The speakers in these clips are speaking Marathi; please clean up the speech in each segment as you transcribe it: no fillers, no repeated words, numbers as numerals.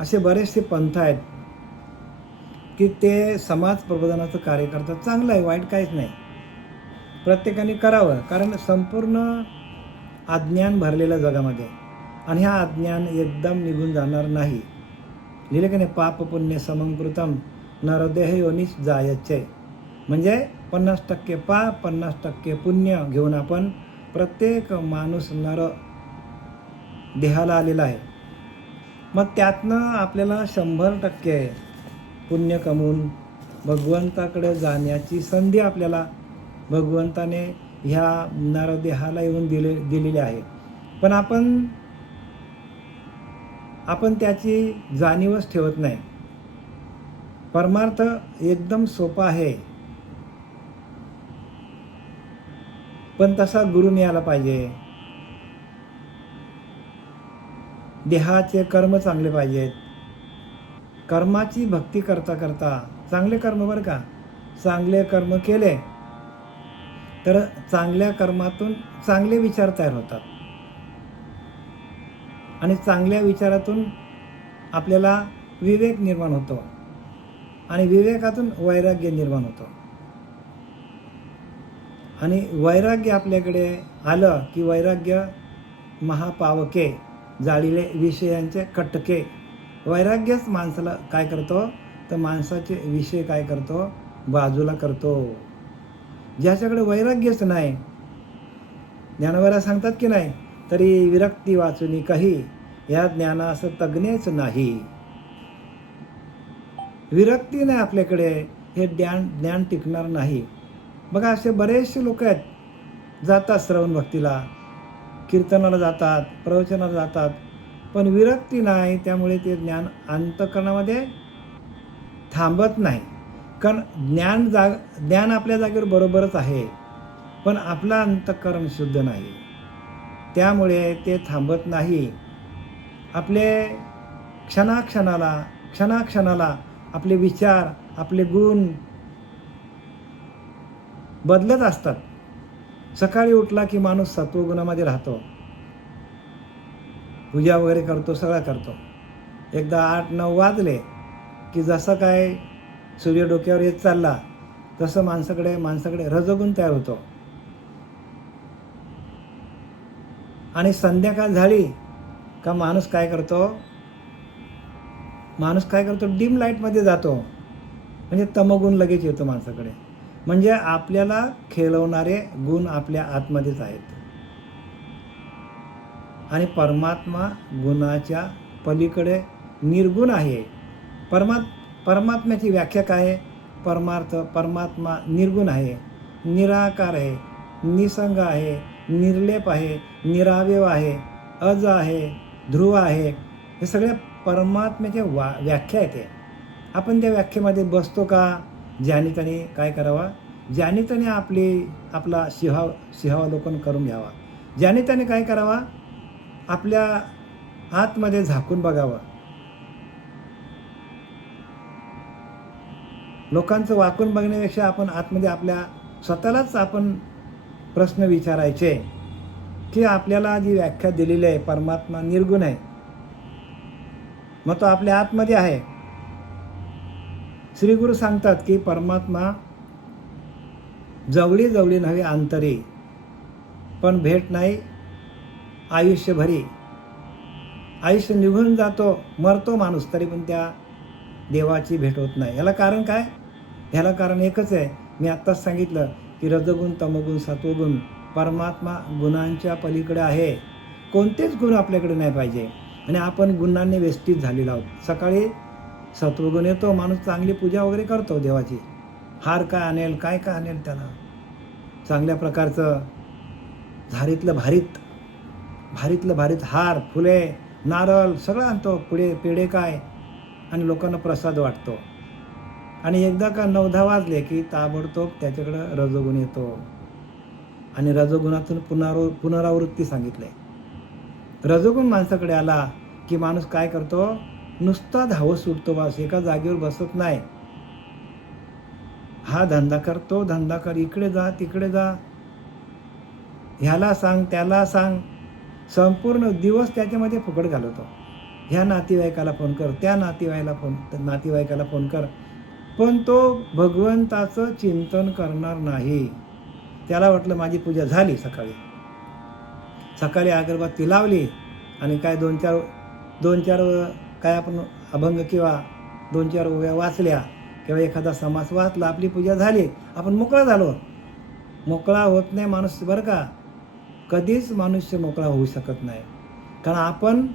असे बरेचसे पंथ आहेत की ते समाज प्रबोधनाचं कार्य करतात. चांगलं आहे, वाईट काहीच नाही, प्रत्येकाने करावं. कारण संपूर्ण अज्ञान भरलेल्या जगामध्ये आणि हा अज्ञान एकदम निघून जाणार नाही. लिहिले की नाही, पाप पुण्य समम कृतम नरदेह योनीस जायचे. म्हणजे 50% पाप 50% पुण्य घेऊन आपण प्रत्येक माणूस नर देहाला आलेला आहे. मग त्यातनं आपल्याला 100% पुण्य कमवून भगवंताकडे जाण्याची संधी आपल्याला भगवंताने ह्या नरदेहाला येऊन दिलेली आहे. पण आपण त्याची जाणीवच ठेवत नाही. परमार्थ एकदम सोपा आहे, पण तसा गुरु मिळाला पाहिजे. देहाचे कर्म चांगले पाहिजेत. कर्माची भक्ती करता करता चांगले कर्म, बरं का, चांगले कर्म केले तर चांगल्या कर्मातून चांगले विचार तयार होतात आणि चांगल्या विचारातून आपल्याला विवेक निर्माण होतो आणि विवेकातून वैराग्य निर्माण होतो. आणि वैराग्य आपल्याकडे आलं की वैराग्य महापावके जाळीले विषयांचे कटके. वैराग्यच माणसाला काय करतो तर माणसाचे विषय काय करतो, बाजूला करतो. ज्याच्याकडे वैराग्यच नाही, ज्ञानवरा सांगतात की नाही, तरी विरक्ती वाचुनी काही या ज्ञानास तज्ञच नाही. विरक्ती नाही आपल्याकडे, हे ज्ञान टिकणार नाही. बघा, असे बरेचसे लोक आहेत, जातात श्रवण भक्तीला, कीर्तनाला जातात, प्रवचनाला जातात, पण विरक्ती नाही. त्यामुळे ते ज्ञान अंतःकरणामध्ये थांबत नाही. कारण ज्ञान आपल्या जागेवर बरोबरच आहे, पण आपलं अंतःकरण शुद्ध नाही, त्यामुळे ते थांबत नाही. आपले क्षणाक्षणाला आपले विचार, आपले गुण बदलत असतात. सकाळी उठला की माणूस सत्वगुणामध्ये राहतो, पूजा वगैरे करतो, सगळं करतो. एकदा 8-9 वाजले की जसं काय सूर्य डोक्यावर येत चालला तसं माणसाकडे रजोगुण तयार होतो. आणि संध्याकाळ झाली का माणूस काय करतो, डिम लाईटमध्ये जातो. म्हणजे तमोगुण लगेच येतो माणसाकडे. म्हणजे आपल्याला खेळवणारे गुण आपल्या आतमध्येच आहेत. आणि परमात्मा गुणाच्या पलीकडे निर्गुण आहे. परमात्म्याची व्याख्या काय आहे? परमात्मा निर्गुण आहे, निराकार आहे, निसंग आहे, निर्लेप आहे, निरावयव आहे, अज आहे, ध्रुव आहे. हे सगळे परमात्म्याचे व्याख्या आहेत. आपण त्या व्याख्येमध्ये बसतो का? ज्याने त्याने काय करावा, ज्याने त्याने आपला सिंहावलोकन करून घ्यावा. ज्याने त्याने काय करावा, आपल्या आतमध्ये झाकून बघावं. लोकांचं वाकून बघण्यापेक्षा आपण आतमध्ये आपल्या स्वतःलाच आपण प्रश्न विचारायचे की आपल्याला जी व्याख्या दिलेली आहे, परमात्मा निर्गुण आहे, मग तो आपल्या आतमध्ये आहे. श्री गुरु सांगतात की परमात्मा जवळी जवळी नव्हे अंतरी, पण भेट नाही आयुष्यभरी. आयुष्य निघून जातो, मरतो माणूस, तरी पण त्या देवाची भेट होत नाही. याला कारण काय? ह्याला कारण एकच आहे. मी आत्ताच सांगितलं की रजगुण, तमोगुण, सत्वगुण परमात्मा गुणांच्या पलीकडे आहे. कोणतेच गुण आपल्याकडे नाही पाहिजे. आणि आपण गुणांनी वेष्टीत झालेलो आहोत. सकाळी सत्वगुण येतो, माणूस चांगली पूजा वगैरे करतो देवाची. हार काय आणेल, काय आणेल, त्याला चांगल्या प्रकारचं भारीतलं भारीत हार, फुले, नारळ सगळं आणतो, पुढे पेढे काय, आणि लोकांना प्रसाद वाटतो. आणि एकदा का 9-10 वाजले की ताबडतोब त्याच्याकडं रजोगुण येतो. आणि रजोगुणातून पुनरावृत्ती सांगितले. रजोगुण माणसाकडे आला की माणूस काय करतो, नुसता धावत सुटतो, बस एका जागेवर बसत नाही. हा धंदा करतो, धंदा कर, इकडे जा तिकडे जा, ह्याला सांग त्याला सांग, संपूर्ण दिवस त्याच्यामध्ये फुकट घालवतो. ह्या नातेवाईकाला फोन कर, त्या नातेवाईकाला फोन कर, पण तो भगवंताचं चिंतन करणार नाही. त्याला वाटलं माझी पूजा झाली, सकाळी अगरबत्ती लावली आणि काय दोन चार काय आपण अभंग किंवा 2-4 ओव्या वाचल्या किंवा एखादा समास वाचला, आपली पूजा झाली, आपण मोकळा झालो. मोकळा होत नाही माणूस बरं का, कधीच मनुष्य मोकळा होऊ शकत नाही. कारण आपण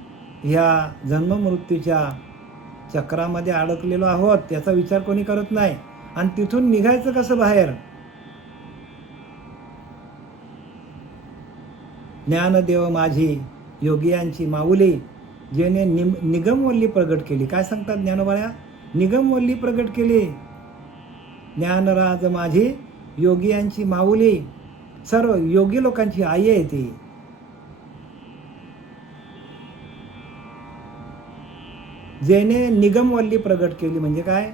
ह्या जन्ममृत्यूच्या चक्रामध्ये अडकलेलो आहोत, याचा विचार कोणी करत नाही. आणि तिथून निघायचं कसं बाहेर? ज्ञानदेव माझी योगियांची माऊली, जेने निगमवल्ली प्रगट केली. काय सांगतात ज्ञानोबाया? निगमवल्ली प्रगट केली. ज्ञानराज माझी योगियांची माऊली, सर्व योगी लोकांची आई आहे ती. जेने निगमवल्ली प्रगट केली म्हणजे काय?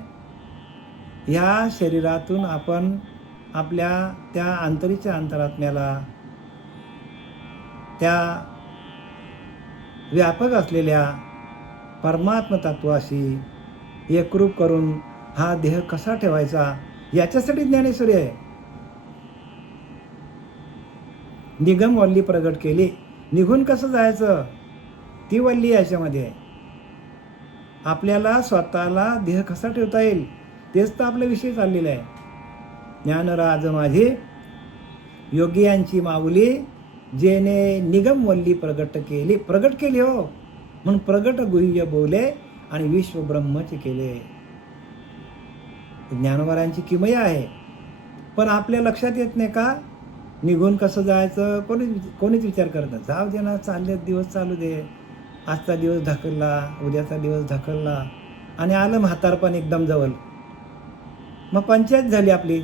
ह्या शरीरातून आपण आपल्या त्या अंतरीच्या अंतरात्म्याला, त्या व्यापक असलेल्या परमात्म तत्वाशी एकरूप करून हा देह कसा ठेवायचा, याच्यासाठी ज्ञानेश्वरी आहे. निगमवल्ली प्रगट केली. निघून कसं जायचं, ती वल्ली याच्यामध्ये आहे. आपल्याला स्वतःला देह कसा ठेवता येईल, तेच तर आपला विषय चाललेला आहे. ज्ञानराज माझी योगियांची माऊली, जेने निगमवल्ली प्रगट केली हो, म्हणून प्रगट गुह्य बोले आणि विश्व ब्रह्मचे केले. ज्ञानोबारांची किमया आहे. पण आपल्या लक्षात येत नाही का? निघून कसं जायचं कोणीच विचार करत नाही. जाऊ दे ना, चालले दिवस चालू दे, आजचा दिवस ढकलला, उद्याचा दिवस ढकलला आणि आलं म्हातारपण एकदम जवळ. मग पंचायत झाली आपली.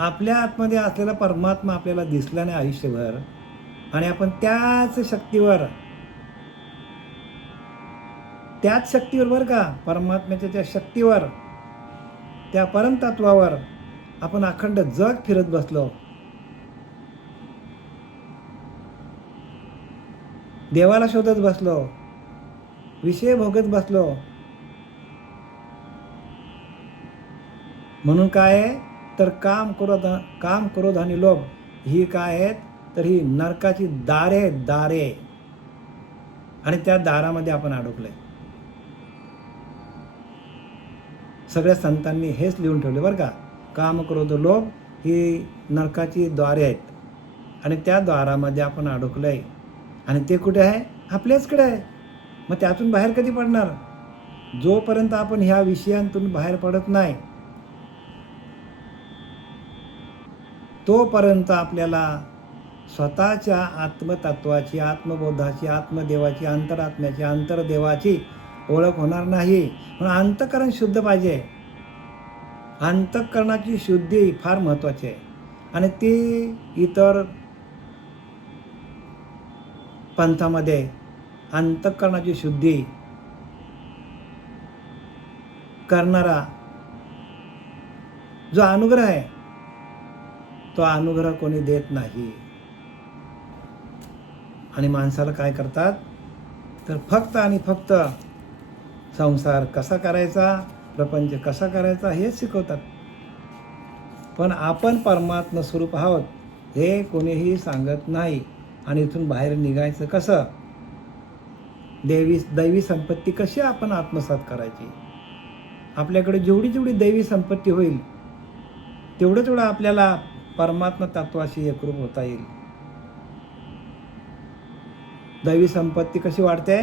आपल्या आतमध्ये असलेला परमात्मा आपल्याला दिसला नाही आयुष्यभर, आणि आपण त्याच शक्तीवर बरं का, परमात्म्याच्या त्या शक्तीवर, त्या परमतत्वावर आपण अखंड जग फिरत बसलो. देवाला शोधत बसलो, विषय भोगत बसलो. म्हणून काय आहे तर काम क्रोध आणि लोभ ही काय आहेत तर ही नरकाची दारे, आणि त्या दारामध्ये आपण अडकलोय. सगळ्या संतांनी हेच लिहून ठेवले बरं का, काम क्रोध लोभ ही नरकाची द्वारे आहेत, आणि त्या द्वारामध्ये आपण अडकलोय. आणि ते कुठे आहे? आपल्याचकडे आहे. मग त्यातून बाहेर कधी पडणार? जोपर्यंत आपण ह्या विषयांतून बाहेर पडत नाही, तोपर्यंत आपल्याला स्वतःच्या आत्मतत्वाची, आत्मबोधाची, आत्मदेवाची, अंतरात्म्याची, अंतर्देवाची ओळख होणार नाही. म्हणून अंतःकरण शुद्ध पाहिजे. अंतःकरणाची शुद्धी फार महत्त्वाची आहे, आणि ती इतर पंथामध्ये अंतःकरणाची शुद्धी करणारा जो अनुग्रह आहे, तो अनुग्रह कोणी देत नाही. आणि माणसाला काय करतात तर फक्त आणि फक्त संसार कसा करायचा, प्रपंच कसा करायचा हेच शिकवतात. पण आपण परमात्मा स्वरूप आहोत हे कोणीही सांगत नाही. आणि इथून बाहेर निघायचं कसं? दैवी संपत्ती कशी आपण आत्मसात करायची? आपल्याकडे जेवढी दैवी संपत्ती होईल तेवढं आपल्याला परमात्मा तत्वाशी एकरूप होता येईल. दैवी संपत्ती कशी वाढते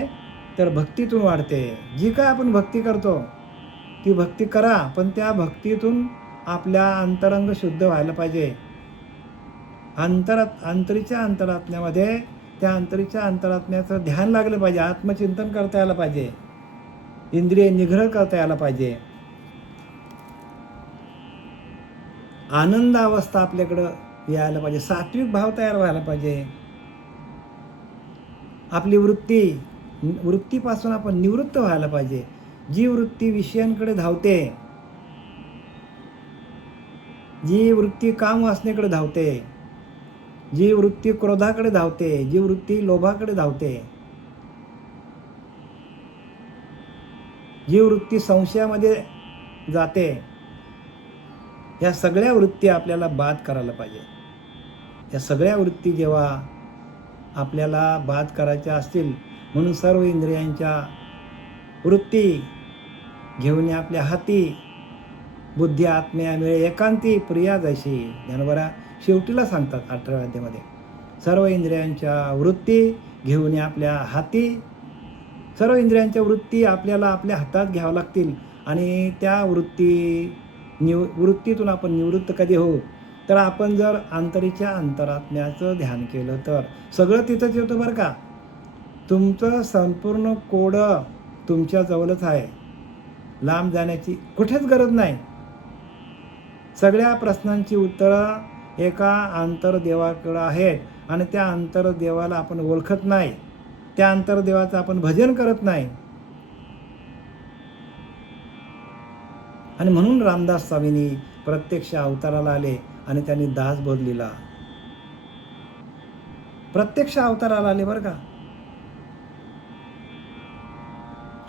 तर भक्तीतून वाढते. जी काय आपण भक्ती करतो ती भक्ती करा, पण त्या भक्तीतून आपल्या अंतरंग शुद्ध व्हायला पाहिजे. अंतरीच्या अंतरात्म्यामध्ये त्या अंतरीच्या अंतरात्म्याचं ध्यान लागलं पाहिजे, आत्मचिंतन करता यायला पाहिजे, इंद्रिय निग्रह करता यायला पाहिजे, आनंद अवस्था आपल्याकडं यायला पाहिजे, सात्विक भाव तयार व्हायला पाहिजे. आपली वृत्तीपासून आपण निवृत्त व्हायला पाहिजे. जी वृत्ती विषयांकडे धावते, जी वृत्ती काम वासनेकडे धावते, जी वृत्ती क्रोधाकडे धावते, जी वृत्ती लोभाकडे धावते, जी वृत्ती संशयामध्ये जाते, या सगळ्या वृत्ती आपल्याला बाद करायला पाहिजे. या सगळ्या वृत्ती जेव्हा आपल्याला बाद करायच्या असतील, म्हणून सर्व इंद्रियांच्या वृत्ती घेऊन आपल्या हाती बुद्धी आत्म्या मिळे एकांती प्रिया जैशी. ज्ञानोबा शेवटीला सांगतात 18व्या अध्यायामध्ये, सर्व इंद्रियांच्या वृत्ती घेऊन आपल्या हाती. सर्व इंद्रियांच्या वृत्ती आपल्याला आपल्या हातात घ्याव्या लागतील. आणि त्या वृत्तीतून आपण निवृत्त कधी होऊ, तर आपण जर अंतरीच्या अंतरात्म्याचं ध्यान केलं तर सगळं तिथंच येतं बरं का. तुमचं संपूर्ण कोडं तुमच्या जवळच आहे, लांब जाण्याची कुठेच गरज नाही. सगळ्या प्रश्नांची उत्तरं एका अंतर्देवाकडं आहेत आणि त्या अंतर्देवाला आपण ओळखत नाही, त्या अंतर्देवाचं आपण भजन करत नाही. आणि म्हणून रामदास स्वामींनी प्रत्यक्ष अवताराला आले आणि त्यांनी दासबोध लिहिला. प्रत्यक्ष अवताराला आले बरं का,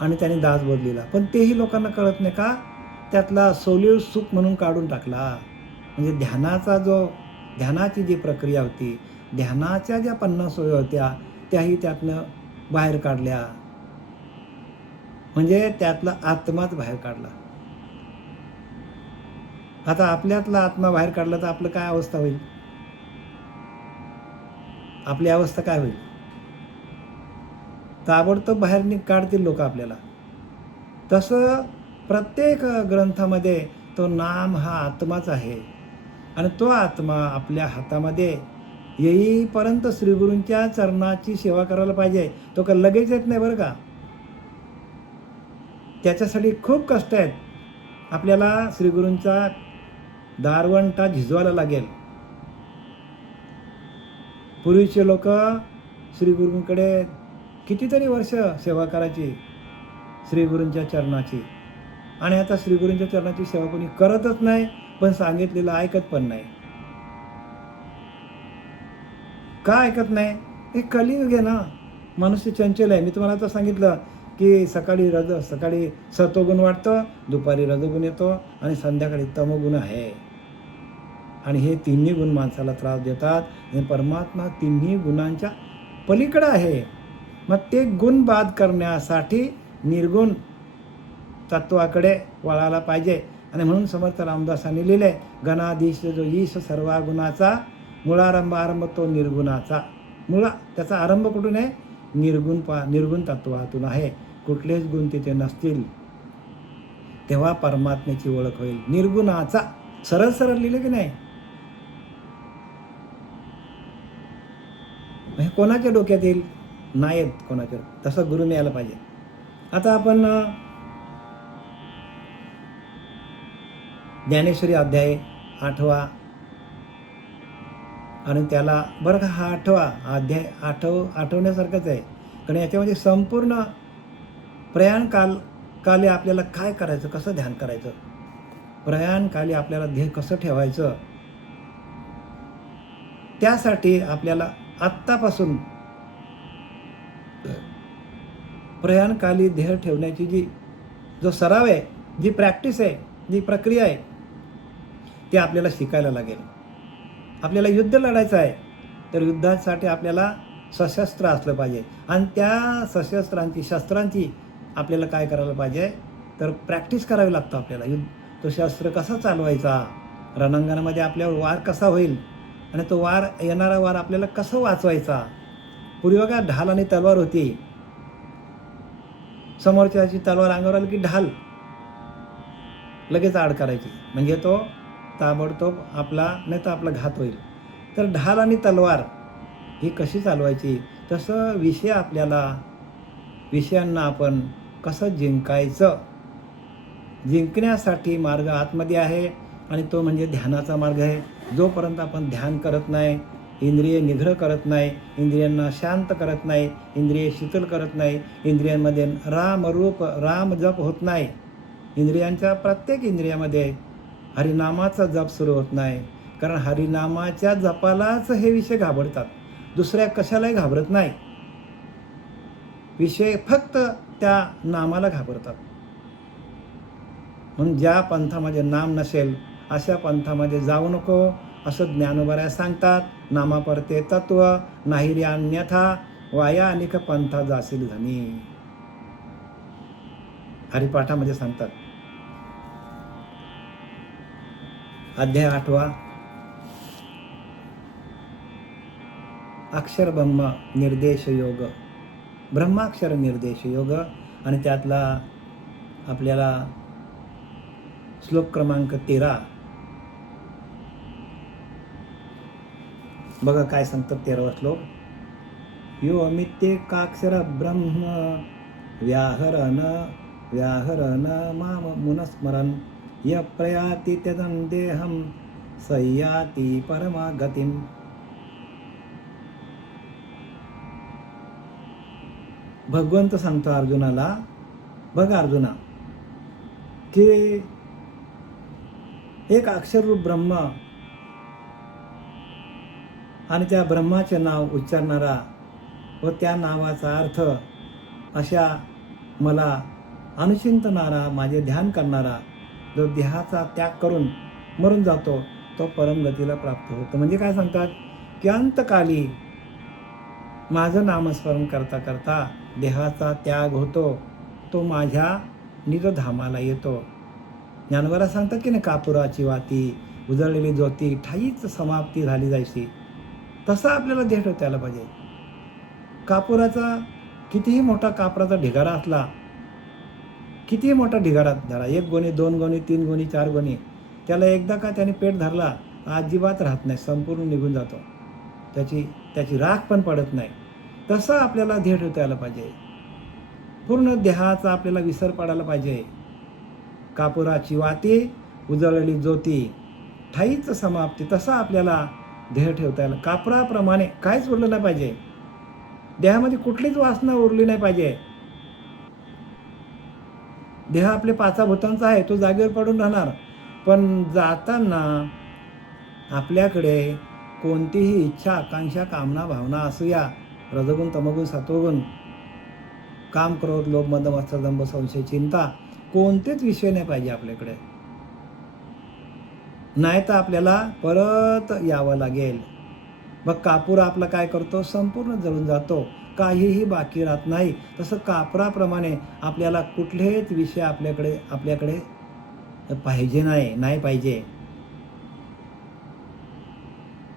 आणि त्यांनी दासबोध लिहिला. पण तेही लोकांना कळत नाही का, त्यातला सोलीव सुख म्हणून काढून टाकला. म्हणजे ध्यानाची जी प्रक्रिया होती, ध्यानाच्या ज्या 50 सोयी होत्या त्याही त्यातनं बाहेर काढल्या. म्हणजे त्यातला आत्माच बाहेर काढला. आता आपल्यातला आत्मा बाहेर काढला तर आपलं काय अवस्था होईल, आपली अवस्था काय होईल. ताबडतोब बाहेर काढतील लोक आपल्याला. तसं प्रत्येक ग्रंथामध्ये तो नाम हा आत्माच आहे. आणि तो आत्मा आपल्या हातामध्ये येईपर्यंत श्रीगुरूंच्या चरणाची सेवा करायला पाहिजे. तो का लगेच येत नाही बरं का, त्याच्यासाठी खूप कष्ट आहेत. आपल्याला श्रीगुरूंचा दारवंटा झिजवायला लागेल. पूर्वीचे लोक श्रीगुरूंकडे कितीतरी वर्ष सेवा करायची श्रीगुरूंच्या चरणाची, आणि आता श्रीगुरूंच्या चरणाची सेवा कोणी करतच नाही, पण सांगितलेलं ऐकत पण नाही. का ऐकत नाही? हे कलियुग आहे ना, मनुष्य चंचल आहे. मी तुम्हाला आता सांगितलं की सकाळी सत्वगुण वाटतं, दुपारी रजोगुण येतो आणि संध्याकाळी तमोगुण आहे. आणि हे तिन्ही गुण माणसाला त्रास देतात. आणि परमात्मा तिन्ही गुणांच्या पलीकडे आहे. मग ते गुण बाद करण्यासाठी निर्गुण तत्वाकडे वळायला पाहिजे. आणि म्हणून समर्थ रामदासांनी लिहिले, गणाधीश जो ईश सर्वा गुणाचा, आरंभ तो निर्गुणाचा. त्याचा आरंभ कुठून आहे? निर्गुण तत्वातून आहे. कुठलेच गुण तिथे नसतील तेव्हा परमात्म्याची ओळख होईल. निर्गुणाचा सरळ सरळ लिहिले की नाही. हे कोणाच्या डोक्यात येईल? नाही येत कोणाच्या. तसं गुरुने यायला पाहिजे. आता आपण ज्ञानेश्वरी अध्याय 8वा, आणि त्याला बरं का हा 8वा अध्याय आठवण्यासारखंच आहे. कारण याच्यामध्ये संपूर्ण प्रयाणकाली आपल्याला काय करायचं, कसं ध्यान करायचं, प्रयाणकाली आपल्याला ध्येय कसं ठेवायचं, त्यासाठी आपल्याला आत्तापासून प्रयाणकाली ध्येय ठेवण्याची जो सराव आहे, जी प्रॅक्टिस आहे, जी प्रक्रिया आहे, ते आपल्याला शिकायला लागेल. आपल्याला युद्ध लढायचं आहे तर युद्धासाठी आपल्याला सशस्त्र असलं पाहिजे. आणि त्या शस्त्रांची आपल्याला काय करायला पाहिजे, तर प्रॅक्टिस करावी लागतं आपल्याला. तो शस्त्र कसा चालवायचा, रणांगणामध्ये आपल्यावर वार कसा होईल, आणि तो येणारा वार आपल्याला कसं वाचवायचा. पूर्वी बघा ढाल आणि तलवार होती. समोरच्याची तलवार अंगावर आली की ढाल लगेच आड करायची, म्हणजे तो ताबडतोब नाही तर आपला घात होईल. तर ढाल आणि तलवार ही कशी चालवायची, तसं विषयांना आपण कसं जिंकायचं, जिंकण्यासाठी मार्ग आतमध्ये आहे. आणि तो म्हणजे ध्यानाचा मार्ग आहे. जोपर्यंत आपण ध्यान करत नाही, इंद्रिय निग्रह करत नाही, इंद्रियांना शांत करत नाही, इंद्रिय शीतल करत नाही, इंद्रियांमध्ये राम जप होत नाही, इंद्रियांच्या प्रत्येक इंद्रियामध्ये हरिनामाचा जप सुरू होत नाही. कारण हरिनामाच्या जपालाच हे विषय घाबरतात, दुसऱ्या कशालाही घाबरत नाही. विषय फक्त त्या नामाला घाबरतात. म्हणून ज्या पंथामध्ये नाम नसेल अशा पंथामध्ये जाऊ नको असं ज्ञानोबा सांगतात. नामापरते तत्व नाही रे अन्यथा वाया अनेक पंथा जाशील धनी. हरिपाठामध्ये सांगतात. अध्याय 8 अक्षर ब्रह्म निर्देश योग, ब्रह्माक्षर निर्देश योग. आणि त्यातला आपल्याला श्लोक क्रमांक 13 बघा काय सांगतात. 13वा श्लोक. यो अमित्येकाक्षर ब्रह्म व्याहरण व्याहरण माम मुनस्मरन् य प्रयाति तदं देहं सय्याति परमागतिम्. भगवंत सांगतो अर्जुनाला, बघ अर्जुना की एक अक्षररूप ब्रह्म आणि त्या ब्रह्माचे नाव उच्चारणारा व त्या नावाचा अर्थ अशा मला अनुचिंतनारा, माझे ध्यान करणारा, जो देहाचा त्याग करून मरून जातो तो परमगतीला प्राप्त होतो. म्हणजे काय सांगतात की अंतकाली माझं नामस्मरण करता करता देहाचा त्याग होतो, तो माझ्या निजधामाला येतो. ज्ञानोबा सांगतात की नाही, कापुराची वाती उजळलेली ज्योती ठाईच समाप्ती झाली जायची. तसा आपल्याला देह ठेवायला पाहिजे. कापुराचा कितीही मोठा कापराचा ढिगारा असला, कितीही मोठा ढिगारा धरा, 1 गोणी 2 गोणी 3 गोणी 4 गोणी, त्याला एकदा का त्याने पेट धरला अजिबात राहत नाही, संपूर्ण निघून जातो, त्याची राख पण पडत नाही. तसं आपल्याला देह ठेवता यायला पाहिजे. पूर्ण देहाचा आपल्याला विसर पडायला पाहिजे. कापुराची वाती उजळलेली ज्योती ठाईच समाप्ती, तसा आपल्याला देह ठेवता यायला. कापराप्रमाणे काहीच उरलं नाही पाहिजे. देहामध्ये कुठलीच वासना उरली नाही पाहिजे. देह आपले 5 भूतांचा आहे, तो जागेवर पडून राहणार. पण जाताना आपल्याकडे कोणतीही इच्छा आकांक्षा कामना भावना असूया, रजगुण तमगुण सत्वगुण, काम क्रोध लोभ मद मत्सर दंभ संशय चिंता, कोणतेच विषय नाही पाहिजे आपल्याकडे. नाही तर आपल्याला परत यावं लागेल. मग कापूर आपला काय करतो, संपूर्ण जळून जातो, काहीही बाकी राहत नाही. तसं कापराप्रमाणे आपल्याला कुठलेच विषय आपल्याकडे पाहिजे नाही पाहिजे.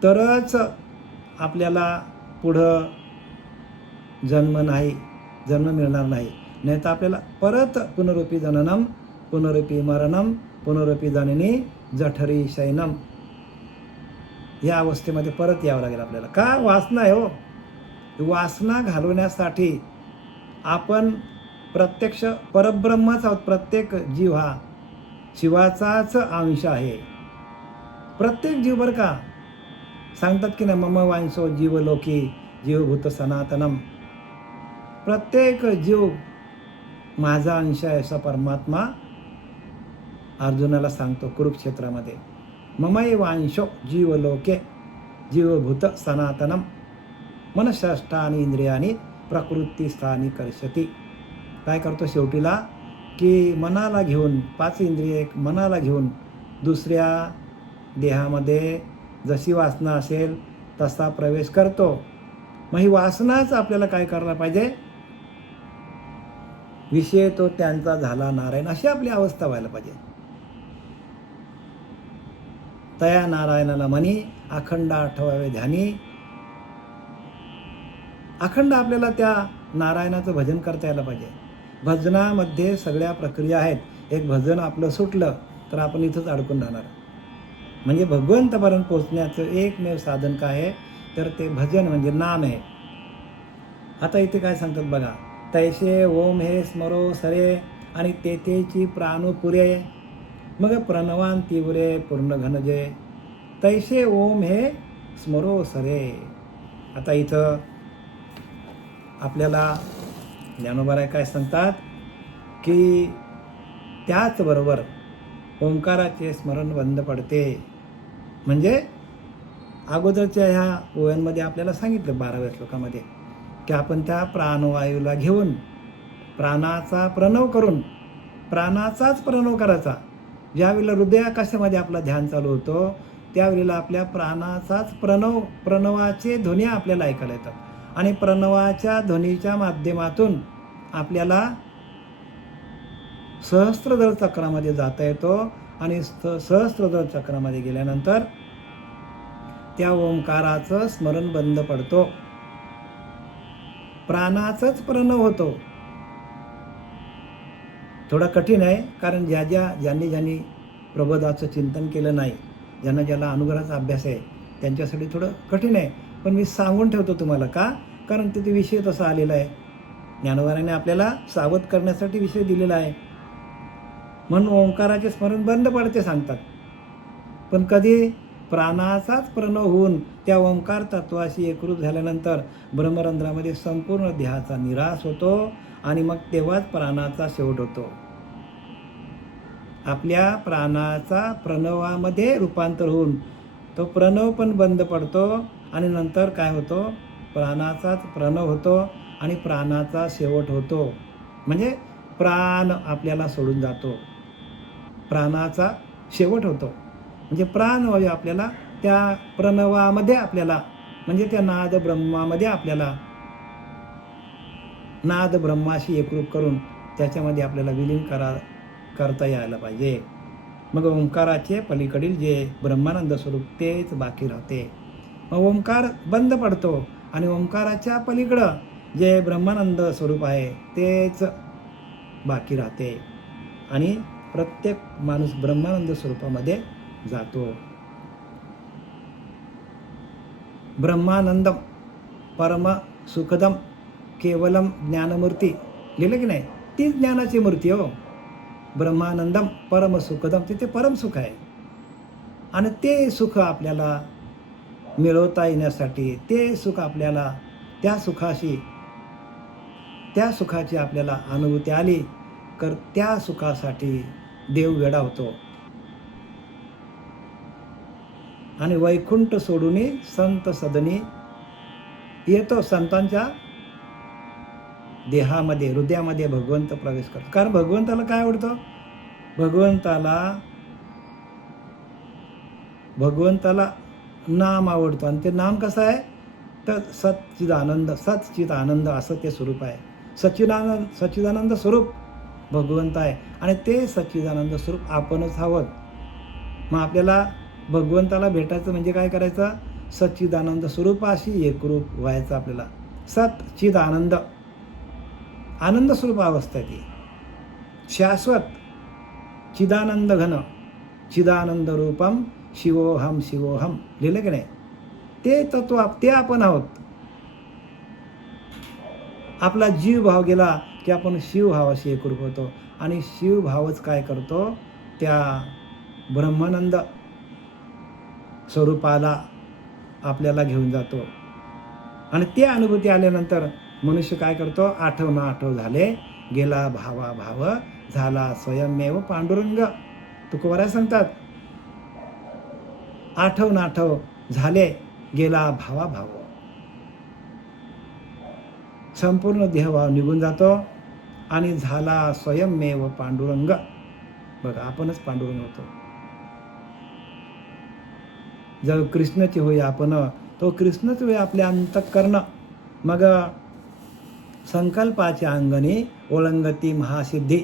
तरच आपल्याला पुढं जन्म मिळणार नाही. नाही तर आपल्याला परत पुनरुपी जननम पुनरुपी मरणम पुनरुपी जननी जठरी शयनम, या अवस्थेमध्ये परत यावं लागेल आपल्याला. का? वासना आहे हो. वासना घालवण्यासाठी आपण प्रत्यक्ष परब्रह्मच आहोत. प्रत्येक जीव हा शिवाचाच अंश आहे. प्रत्येक जीव बरं का. सांगतात की नाही, मम वांशो जीवलोकी जीवभूत सनातनम. प्रत्येक जीव माझा अंश आहे असा परमात्मा अर्जुनाला सांगतो कुरुक्षेत्रामध्ये. ममय वांशो जीवलोके जीवभूत सनातनम मनःष्ठानी इंद्रियानी प्रकृतीस्थानी कर्षती. काय करतो शेवटीला की मनाला घेऊन, 5 इंद्रिय मनाला घेऊन दुसऱ्या देहामध्ये जशी वासना असेल तसा प्रवेश करतो. मग ही वासनाच आपल्याला काय करायला पाहिजे, विषय तो त्यांचा झाला नारायण, अशी आपली अवस्था व्हायला पाहिजे. तया नारायणाला म्हणी अखंड आठवावे ध्यानी. अखंड आपल्याला त्या नारायणाचं भजन करता यायला पाहिजे. भजनामध्ये सगळ्या प्रक्रिया आहेत. एक भजन आपलं सुटलं तर आपण इथंच अडकून राहणार. म्हणजे भगवंतापर्यंत पोहोचण्याचं एकमेव साधन काय आहे तर ते भजन म्हणजे नाम आहे. आता इथे काय सांगतात बघा, तैसे ओम हे स्मरो सरे आणि तेथेची प्राणुपुरे मग प्रणवान तीव्रे पूर्ण घनजे. तैसे ओम हे स्मरो सरे. आता इथं आपल्याला ज्ञानोबा काय सांगतात की त्याचबरोबर ओंकाराचे स्मरण बंद पडते. म्हणजे अगोदरच्या ह्या ओव्यांमध्ये आपल्याला सांगितलं 12व्या श्लोकामध्ये की आपण त्या प्राणवायूला घेऊन प्राणाचा प्रणव करून प्राणाचाच प्रणव करायचा. ज्यावेळेला हृदयाकाशामध्ये आपला ध्यान चालू होतो त्यावेळेला आपल्या प्राणाचाच प्रणवाचे ध्वनी आपल्याला ऐकायला येतात आणि प्रणवाच्या ध्वनीच्या माध्यमातून आपल्याला सहस्त्रदळ चक्रामध्ये जाता येतो आणि सहस्त्रदळ चक्रामध्ये गेल्यानंतर त्या ओंकाराचं स्मरण बंद पडतो, प्राणाचंच प्रणव होतो. थोडा कठीण आहे, कारण ज्यांनी प्रबोधाचं चिंतन केलं नाही, ज्याला अनुग्रहाचा अभ्यास आहे त्यांच्यासाठी थोडं कठीण आहे. पण मी सांगून ठेवतो तुम्हाला, का? कारण तिथे विषय तसा आलेला आहे. ज्ञानोबाने आपल्याला सावध करण्यासाठी विषय दिलेला आहे. म्हणून ओंकाराचे स्मरण बंद पडते सांगतात. पण कधी? प्राणाचाच प्रणव होऊन त्या ओंकार तत्वाशी एकरूप झाल्यानंतर ब्रह्मरंध्रामध्ये संपूर्ण देहाचा निराश होतो आणि मग तेव्हाच प्राणाचा शेवट होतो. आपल्या प्राणाचा प्रणवामध्ये रूपांतर होऊन तो प्रणव पण बंद पडतो आणि नंतर काय होतो? प्राणाचाच प्रणव होतो आणि प्राणाचा शेवट होतो. म्हणजे प्राण आपल्याला सोडून जातो, प्राणाचा शेवट होतो. म्हणजे प्राणवायू आपल्याला त्या प्रणवामध्ये आपल्याला, म्हणजे त्या नाद ब्रह्मामध्ये आपल्याला नाद ब्रह्माशी एकरूप करून त्याच्यामध्ये आपल्याला विलीन करता यायला पाहिजे. मग ओंकाराचे पलीकडील जे ब्रह्मानंद स्वरूप तेच बाकी राहते. मग ओंकार बंद पडतो आणि ओंकाराच्या पलीकडं जे ब्रह्मानंद स्वरूप आहे तेच बाकी राहते आणि प्रत्येक माणूस ब्रह्मानंद स्वरूपामध्ये जातो. ब्रह्मानंदम परम सुखदम केवलम ज्ञानमूर्ती लिहिलं की नाही? ती ज्ञानाची मूर्ती हो. ब्रह्मानंदम परम सुखदम, तिथे परम सुख आहे आणि ते सुख आपल्याला मिळवता येण्यासाठी, ते सुख आपल्याला त्या सुखाची आपल्याला अनुभूती आली तर त्या सुखासाठी देव वेडा होतो आणि वैकुंठ सोडून संत सदनी येतो. संतांच्या देहामध्ये, हृदयामध्ये भगवंत प्रवेश करतो. कारण भगवंताला काय आवडतं? भगवंताला नाम आवडतं आणि ते नाम कसं आहे? तर सच्चिद आनंद असं ते स्वरूप आहे. सच्चिदानंद स्वरूप भगवंत आहे आणि ते सच्चिदानंद स्वरूप आपणच आहोत. मग आपल्याला भगवंताला भेटायचं म्हणजे काय करायचं? सच्चिदानंद स्वरूपाशी एकरूप व्हायचं. आपल्याला सच्चिद आनंद स्वरूप अवस्था आहे ती, शाश्वत चिदानंद घन चिदानंद रूपम शिवोहम लिहिलं की नाही? ते तत्व ते आपण आहोत. आपला जीव भाव गेला की आपण शिवभावाशी एकरूप होतो आणि शिवभावच काय करतो? त्या ब्रह्मानंद स्वरूपाला आपल्याला घेऊन जातो आणि ते अनुभूती आल्यानंतर मनुष्य काय करतो? आठव ना आठव झाले गेला भावा भाव झाला स्वयंमेव पांडुरंग. तुकोबाराय सांगतात, आठव ना आठव झाले गेला भावा भाव. संपूर्ण देहभाव निघून जातो आणि झाला स्वयंमेव पांडुरंग. बघा, आपणच पांडुरंग होतो. जर कृष्णाची होई आपण, तो कृष्णच होई आपल्या अंतःकरण. मग संकल्पाच्या अंगणी ओळंगती महासिद्धी.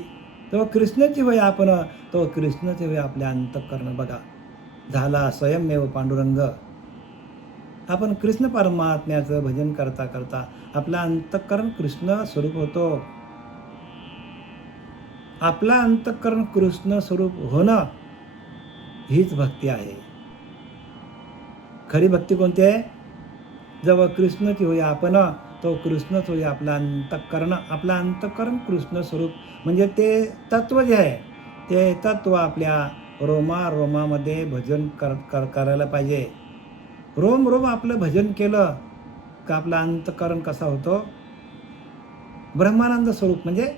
तो कृष्णाची होई आपण, तो कृष्णच होई आपल्या अंतःकरण. बघा, झाला स्वयंमेव पांडुरंग. आपण कृष्ण परमात्म्याचं भजन करता करता आपलं अंतःकरण कृष्ण स्वरूप होतो. आपला अंतःकरण कृष्ण स्वरूप होणं हीच भक्ती आहे. खरी भक्ती कोणती आहे? जेव्हा कृष्णची होई आपण, तो कृष्णच होई आपलं अंतःकरण. आपलं अंतःकरण कृष्ण स्वरूप म्हणजे ते तत्व जे आहे ते तत्व आपल्या रोमामध्ये भजन करायला पाहिजे. रोम आपलं भजन केलं का आपलं अंतःकरण कसा होतो? ब्रह्मानंद स्वरूप म्हणजे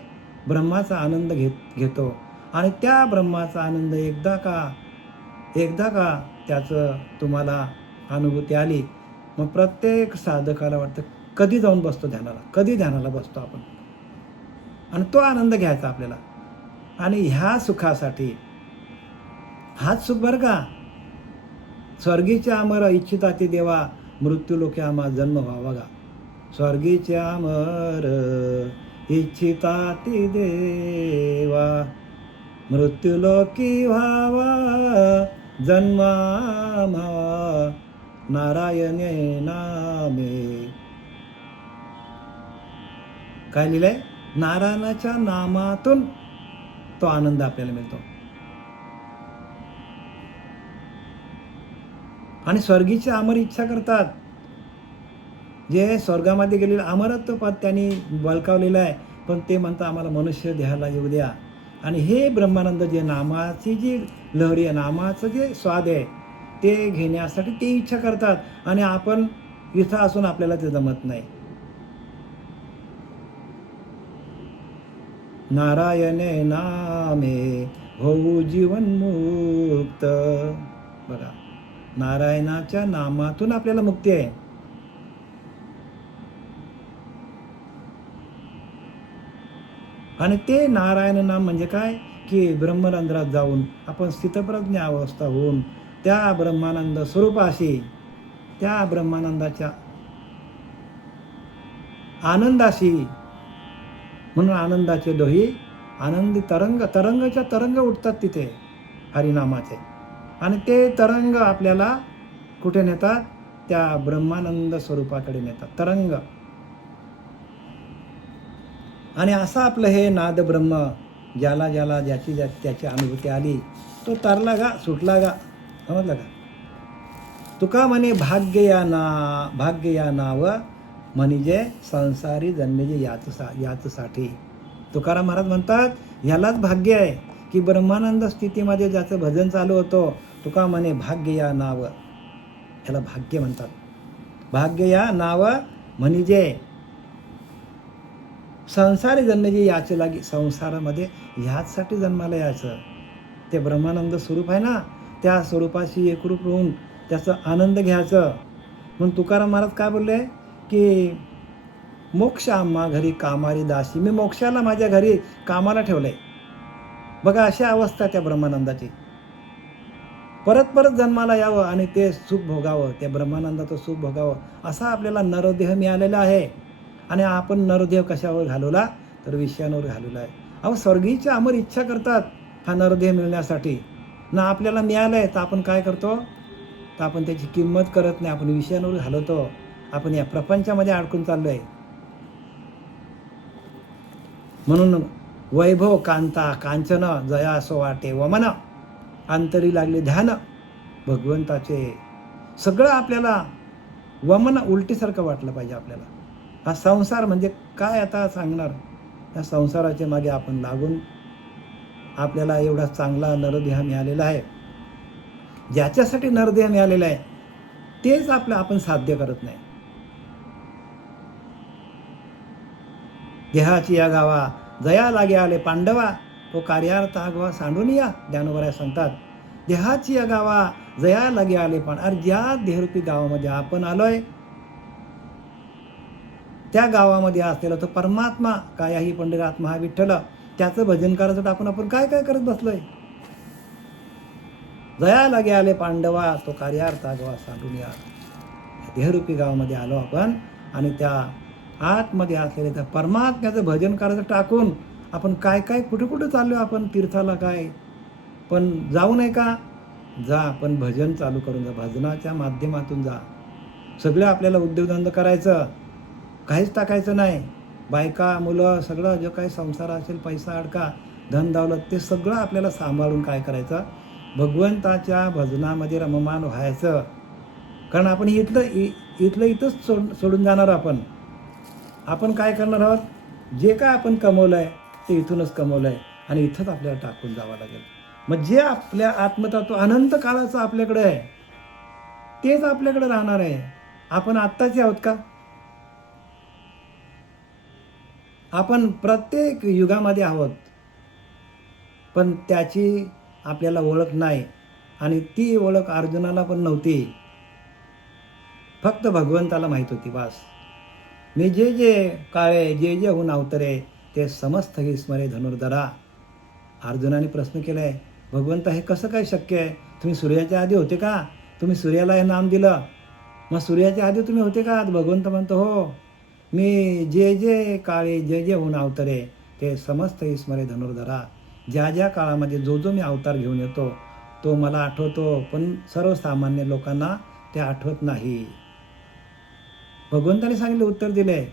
ब्रह्माचा आनंद घेतो आणि त्या ब्रह्माचा आनंद एकदा का त्याचं तुम्हाला अनुभूती आली, मग प्रत्येक साधकाला वाटतं कधी जाऊन बसतो ध्यानाला, कधी ध्यानाला बसतो आपण, आणि तो आनंद घ्यायचा आपल्याला. आणि ह्या सुखासाठी हाच सुख बरं का. स्वर्गीचे अमर इच्छिता ते देवा, मृत्यू लोके आम्हा जन्म व्हावा गा. स्वर्गीचे अमर इच्छिता ते देवा, मृत्यू लोकी व्हावा जन्म आम्हा, नारायणे नामे. काय लिहिलंय? नारायणाच्या नामातून तो आनंद आपल्याला मिळतो. आणि स्वर्गीचे अमर इच्छा करतात, जे स्वर्गामध्ये गेलेले अमरत्व पद त्यांनी बळकावलेलं आहे, पण ते म्हणतात आम्हाला मनुष्य देहाला येऊ द्या. आणि हे ब्रह्मानंद जे नामाची जी लहरी आहे, नामाचं जे स्वाद आहे ते घेण्यासाठी ते इच्छा करतात. आणि आपण इथं असून आपल्याला ते जमत नाही. नारायणे नामे होऊ जीवन मुक्त. बघा, नारायणाच्या नामातून आपल्याला मुक्ती आहे. आणि ते नारायण नाम म्हणजे काय की ब्रह्मरंध्रात जाऊन आपण स्थितप्रज्ञ अवस्था होऊन त्या ब्रह्मानंद स्वरूपाशी, त्या ब्रह्मानंदाच्या आनंदाशी, म्हणून आनंदाचे दोही आनंदी तरंगाच्या तरंग उठतात तिथे हरिनामाचे. आणि ते तरंग आपल्याला कुठे नेतात? त्या ब्रह्मानंद स्वरूपाकडे नेतात तरंग. आणि असं आपलं हे नाद ब्रह्म ज्याला ज्याला ज्याची त्याची अनुभूती आली तो तरला गा, सुटला गा. समजलं का? तुका म्हणे भाग्य या नाव म्हणजे संसारी जन्मेजे याचसाठी. तुकाराम महाराज म्हणतात ह्यालाच भाग्य आहे की ब्रह्मानंद स्थितीमध्ये ज्याचं भजन चालू होतं. तुका म्हणे भाग्य या नाव, ह्याला भाग्य म्हणतात. भाग्य या नाव म्हणजे संसारी जन्मेजे याचे लागी, संसारामध्ये ह्याचसाठी जन्माला यायचं. ते ब्रह्मानंद स्वरूप आहे ना, त्या स्वरूपाशी एकरूप होऊन त्याचा आनंद घ्यायचं. म्हणून तुकाराम महाराज काय बोलले की मोक्ष आम्हा घरी कामारी दासी. मी मोक्षाला माझ्या घरी कामाला ठेवलंय. बघा अशी अवस्था त्या ब्रह्मानंदाची. परत परत जन्माला यावं आणि ते सुख भोगावं, त्या ब्रह्मानंदाचं सुख भोगावं, असा आपल्याला नरदेह मिळालेला आहे. आणि आपण नरदेह कशावर घालवला तर विषयांवर घालवला आहे. अहो स्वर्गीचे अमर इच्छा करतात हा नरदेह मिळण्यासाठी ना. आपल्याला मिळालं आहे तर आपण काय करतो? तर आपण त्याची किंमत करत नाही, आपण विषयांवर घालवतो. आपण या प्रपंचामध्ये अडकून चाललो आहे. म्हणून वैभव कांता कांचन जया असो वाटे वमन, अंतरी लागले ध्यान भगवंताचे. सगळं आपल्याला वमन उलटीसारखं वाटलं पाहिजे आपल्याला. हा संसार म्हणजे काय आता सांगणार? या संसाराच्या मागे आपण लागून आपल्याला एवढा चांगला नरदेह मिळालेला आहे. ज्याच्यासाठी नरदेह मिळालेला आहे तेच आपण साध्य करत नाही. देहाची या गावा जया लागे आले पांडवा, तो कार्यार्थ आगवा सांडून या. ज्ञानोबराय सांगतात देहाची या गावा जया लागे आले अरे ज्या देहरूपी गावामध्ये आपण आलोय त्या गावामध्ये असलेला तो परमात्मा काय ही पंढरीनाथ हा विठ्ठल, त्याचं भजन करायचं आपण काय काय करत बसलोय. जया लागे आले पांडवा, तो कार्यार्थ आगवा सांडून या. देहरूपी गावामध्ये आलो आपण आणि त्या आतमध्ये असलेले त्या परमात्म्याचं भजन करायचं टाकून आपण काय काय कुठे कुठे चाललोय आपण तीर्थाला. काय पण जाऊ नये का? जा, पण भजन चालू करून जा. भजनाच्या माध्यमातून जा. सगळं आपल्याला उद्योगधंदा करायचं, काहीच टाकायचं नाही. बायका मुलं सगळं जे काही संसार असेल, पैसा अडका धन दौलत, ते सगळं आपल्याला सांभाळून काय करायचं? भगवंताच्या भजनामध्ये रममान व्हायचं. कारण आपण इथंच सोडून जाणार. आपण काय करणार आहोत? जे काय आपण कमवलं आहे ते इथूनच कमवलं आहे आणि इथंच आपल्याला टाकून जावं लागेल. मग जे आपल्या आत्मतत्व अनंत काळाचं आपल्याकडे आहे तेच आपल्याकडे राहणार आहे. आपण आत्ताचे आहोत का? आपण प्रत्येक युगामध्ये आहोत, पण त्याची आपल्याला ओळख नाही. आणि ती ओळख अर्जुनाला पण नव्हती, फक्त भगवंताला माहीत होती. बस. मी जे जे काळे जे होऊन अवतरे ते समस्त ही स्मरे धनुर्धरा. अर्जुनाने प्रश्न केलाय भगवंत हे कसं काय शक्य आहे? तुम्ही सूर्याच्या आधी होते का? तुम्ही सूर्याला हे नाम दिलं, मग सूर्याच्या आधी तुम्ही होते का? भगवंत म्हणतो हो, मी जे जे काळी जे जे होऊन अवतरे ते समस्त ईश्वरे धनुर्धरा. ज्या ज्या काळामध्ये जो जो मी अवतार घेऊन येतो तो मला आठवतो, पण सर्वसामान्य लोकांना ते आठवत नाही. भगवंताने सांगितलं, उत्तर दिले.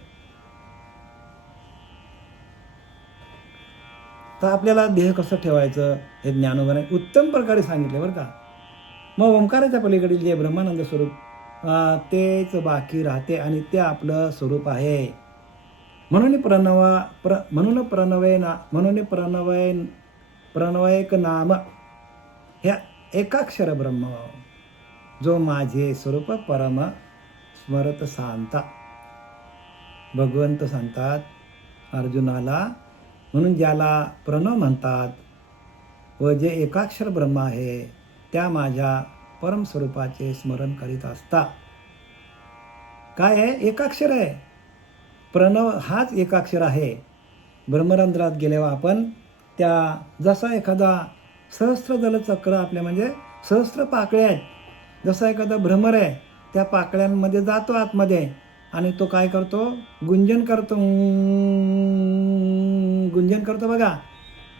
तर आपल्याला देह कसं ठेवायचं हे ज्ञानोबाने उत्तम प्रकारे सांगितले बरं का. मग ओंकाराच्या पलीकडील जे ब्रह्मानंद स्वरूप तेच बाकी राहते आणि ते आपलं स्वरूप आहे. म्हणून प्रणवयक नाम ह्या एकाक्षर ब्रह्म जो माझे स्वरूप परम स्मरत सांता. भगवंत सांगतात अर्जुनाला, म्हणून ज्याला प्रणव म्हणतात व जे एकाक्षर ब्रह्म आहे त्या माझ्या परमस्वरूपाचे स्मरण करीत असता. काय आहे? एकाक्षर आहे. प्रणव हाच एकाक्षर आहे. ब्रह्मरंध्रात गेल्यावर आपण त्या जसा एखादा सहस्त्रदल चक्र आपल्या म्हणजे सहस्त्र पाकळ्या आहेत, जसा एखादा भ्रमर आहे त्या पाकळ्यांमध्ये जातो आतमध्ये आणि तो काय करतो? गुंजन करतो बघा.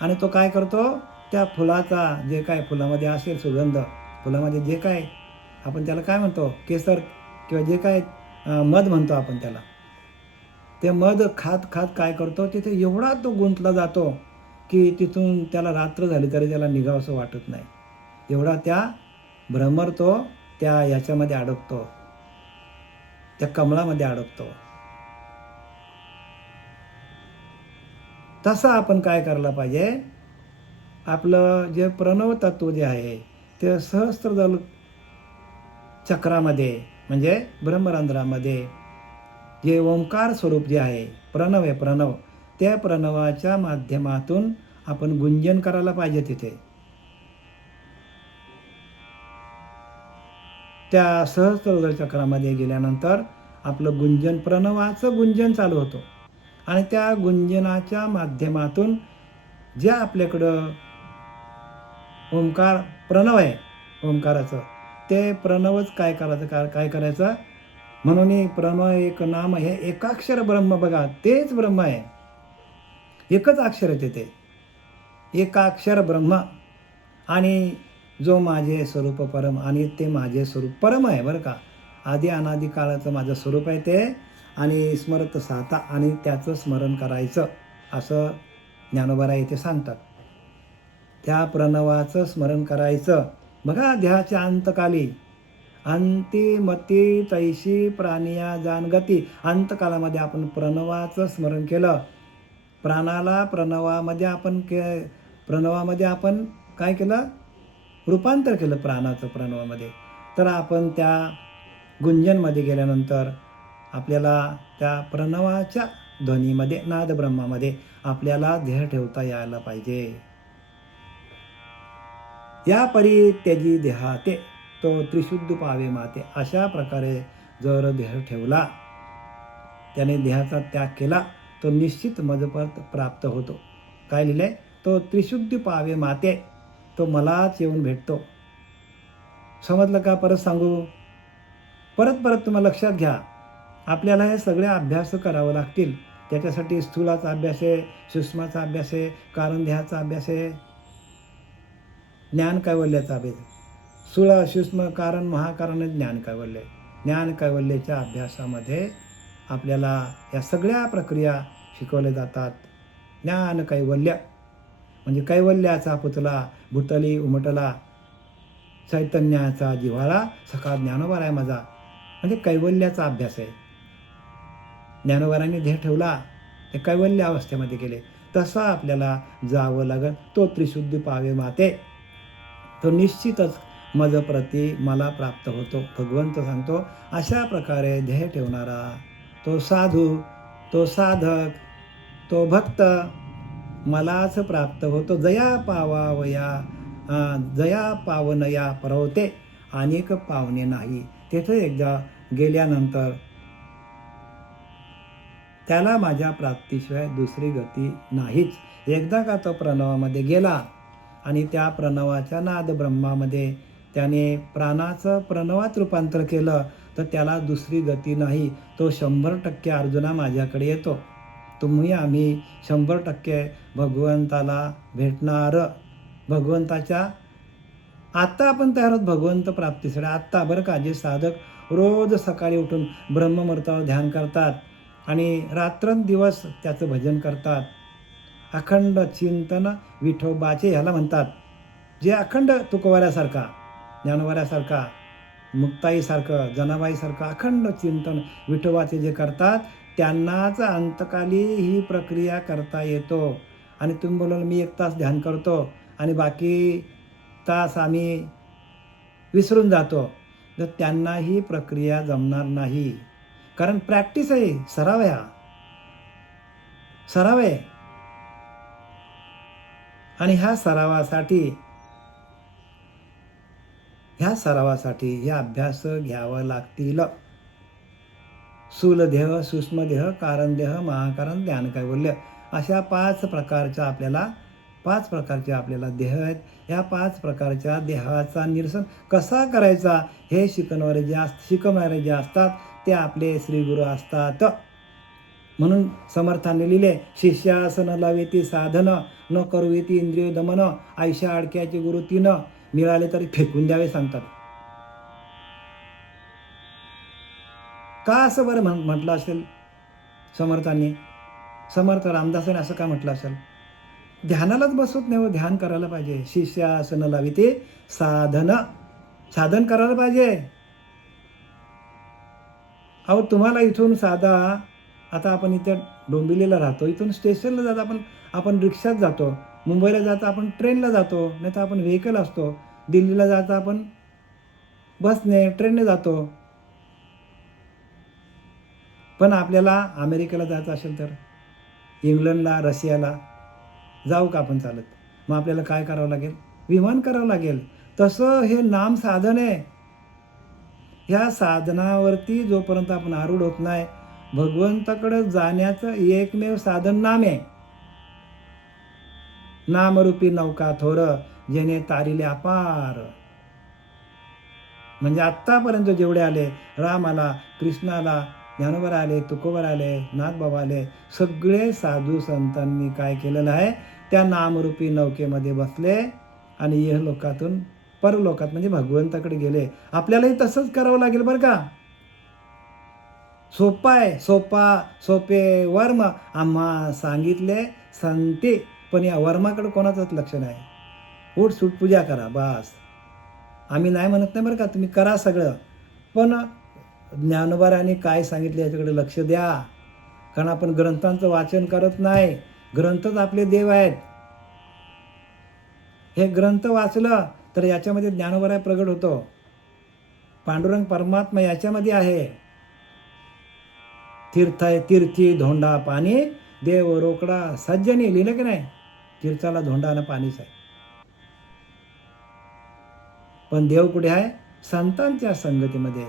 आणि तो काय करतो? त्या फुलाचा जे काय फुलामध्ये असेल सुगंध, फुलामध्ये जे काय आपण त्याला काय म्हणतो, केसर किंवा जे काय मध म्हणतो आपण त्याला, ते मध खात खात काय करतो, तिथे एवढा तो गुंतला जातो की तिथून त्याला रात्र झाली तरी त्याला निघावंसं वाटत नाही. एवढा त्या भ्रमर तो त्या याच्यामध्ये अडकतो, त्या कमळामध्ये अडकतो. तसं आपण काय करायला पाहिजे? आपलं जे प्रणव तत्व जे आहे ते सहस्त्रदल चक्रामध्ये म्हणजे ब्रह्मरंध्रामध्ये जे ओंकार स्वरूप जे आहे, प्रणव आहे, प्रणव, त्या प्रणवाच्या माध्यमातून आपण गुंजन करायला पाहिजे. तिथे त्या सहस्त्रदल चक्रामध्ये गेल्यानंतर आपलं गुंजन, प्रणवाचं गुंजन चालू होतं आणि त्या गुंजनाच्या माध्यमातून ज्या आपल्याकडं ओंकार प्रणव आहे, ओंकाराचं ते प्रणवच काय करायचं? म्हणून प्रणव एक नाम हे एकाक्षर ब्रह्म बघा, तेच ब्रह्म आहे. एकच अक्षर आहे तिथे, एकाक्षर ब्रह्म. आणि जो माझे स्वरूप परम, आणि ते माझे स्वरूप परम आहे बरं का. आधी अनादी काळाचं माझं स्वरूप आहे ते, आणि स्मरत साता, आणि त्याचं स्मरण करायचं असं ज्ञानोबा येथे सांगतात. त्या प्रणवाचं स्मरण करायचं बघा. देहाच्या अंतकाली अंतिमती तैशी प्राणिया जानगती. अंतकालामध्ये आपण प्रणवाचं स्मरण केलं, प्राणाला प्रणवामध्ये आपण काय केलं? रूपांतर केलं प्राणाचं प्रणवामध्ये. तर आपण त्या गुंजनमध्ये गेल्यानंतर आपल्याला त्या प्रणवाच्या ध्वनीमध्ये, नादब्रह्मामध्ये आपल्याला देह ठेवता यायला पाहिजे. या परी त्याची देहाते तो त्रिशुद्ध पावे माते. अशा प्रकारे जर देह ठेवला, त्याने देहाचा त्याग केला, तो निश्चित मजपत प्राप्त होतो. काय लिहिलंय? तो त्रिशुद्ध पावे माते, तो मलाच येऊन भेटतो. समजलं का? परत सांगू? परत तुम्हाला लक्षात घ्या. आपल्याला हे सगळे अभ्यास करावं लागतील. त्याच्यासाठी स्थूलाचा अभ्यास आहे, सूक्ष्माचा अभ्यास आहे, कारण देहाचा अभ्यास आहे, ज्ञान कैवल्याचा अभ्यास. स्थूल सूक्ष्म कारण महाकारण ज्ञान कैवल्य. ज्ञान कैवल्याच्या अभ्यासामध्ये आपल्याला या सगळ्या प्रक्रिया शिकवल्या जातात. ज्ञान कैवल्य म्हणजे कैवल्याचा पुतला भूतली उमटला, चैतन्याचा जिव्हाळा सखा ज्ञानोबा आहे माझा, म्हणजे कैवल्याचा अभ्यास आहे. ज्ञानोबारांनी देह ठेवला, ते कैवल्य अवस्थेमध्ये गेले. तसा आपल्याला जावं लागेल. तो त्रिशुद्ध पावे माते, तो निश्चितच मजप्रती मला प्राप्त होतो. भगवंत सांगतो अशा प्रकारे ध्येय ठेवणारा तो साधू, तो साधक, तो भक्त मलाच प्राप्त होतो. जया पावनया परवते, अनेक पावणे नाही. तेथे एकदा गेल्यानंतर त्याला माझ्या प्राप्तीशिवाय दुसरी गती नाहीच. एकदा का तो प्रणवामध्ये गेला आणि त्या प्रणवाच्या नाद ब्रह्मामध्ये त्याने प्राणाचं प्रणवात रूपांतर केलं तर त्याला दुसरी गती नाही. तो 100% अर्जुना माझ्याकडे येतो. तुम्ही आम्ही 100% भगवंताला भेटणार. भगवंताच्या आत्ता आपण तयार आहोत भगवंत प्राप्तीसाठी. आत्ता बरं का, जे साधक रोज सकाळी उठून ब्रह्ममुहूर्तावर ध्यान करतात आणि रात्रंदिवस त्याचं भजन करतात, अखंड चिंतन विठोबाचे ह्याला म्हणतात. जे अखंड तुकोबाऱ्यासारखा, ज्ञानोबाऱ्यासारखा, मुक्ताईसारखं, जनाबाईसारखं अखंड चिंतन विठोबाचे जे करतात त्यांनाच अंतकाली ही प्रक्रिया करता येतो. आणि तुम्ही बोलाल मी 1 तास ध्यान करतो आणि बाकी तास आम्ही विसरून जातो, तर त्यांना ही प्रक्रिया जमणार नाही. कारण प्रॅक्टिस आहे, सराव आहे, सराव आहे. आणि ह्या सरावासाठी ह्या अभ्यास घ्यावा लागतील. स्थूलदेह, सूक्ष्मदेह, कारणदेह, महाकारण, ध्यान कैवल्य अशा 5 प्रकारचे आपल्याला देह आहेत. ह्या 5 प्रकारच्या देहाचा निरसन कसा करायचा हे शिकवणारे जे असतात ते आपले श्रीगुरु असतात. म्हणून समर्थाने लिहिले, शिष्यासन लावेती साधन, न करवेती इंद्रिय दमन, आयशा अडक्याचे गुरु 3, मिळाले तरी फेकून द्यावे सांगतात. का असं बरं म्हटलं असेल समर्थांनी? समर्थ रामदासांनी असं का म्हटलं असेल? ध्यानालाच बसवत नाही, ध्यान करायला पाहिजे. शिष्यासन लाविते साधन करायला पाहिजे. अहो तुम्हाला इथून साधा, आता आपण इथं डोंबिवलीला राहतो, इथून स्टेशनला जातो आपण रिक्षात जातो, मुंबईला जातो आपण ट्रेनला जातो, नाही तर आपण व्हेकल असतो, दिल्लीला जातो आपण बसने ट्रेनने जातो. पण आपल्याला अमेरिकेला जायचं असेल तर, इंग्लंडला, रशियाला जाऊ का आपण चालत? मग आपल्याला काय करावं लागेल? विमान करावं लागेल. तसं हे नाम साधन आहे. ह्या साधनावरती जोपर्यंत आपण आरूढ होत नाही, भगवंताकडे जाण्याचं एकमेव साधन नाम आहे. नामरूपी नौका थोर, जेणे तारिले अपार. म्हणजे आत्तापर्यंत जेवढे आले, राम आला, कृष्ण आला, ज्ञानोबा आले, तुकोबा आले, नाथबाबा आले, सगळे साधू संतांनी काय केलेलं आहे? त्या नामरूपी नौकेमध्ये बसले आणि इहलोकातून परलोकात म्हणजे भगवंताकडे गेले. आपल्यालाही तसंच करावं लागेल बरं का. सोपा आहे, सोपे वर्म आम्हा सांगितले संते, पण या वर्माकडे कोणाचंच लक्ष नाही. उठसूट पूजा करा बस. आम्ही नाही म्हणत नाही बरं का, तुम्ही करा सगळं, पण ज्ञानोबारांनी काय सांगितलं याच्याकडे लक्ष द्या. कारण आपण ग्रंथांचं वाचन करत नाही. ग्रंथच आपले देव आहेत. हे ग्रंथ वाचलं तर याच्यामध्ये ज्ञानोबा प्रगट होतो. पांडुरंग परमात्मा याच्यामध्ये आहे. तीर्थी धोंडा पाणी, देव रोकडा सज्जनी, लिहिलं की नाही? तीर्थाला धोंडा आणि पाणीच आहे. पण देव कुठे आहे? संतांच्या संगतीमध्ये.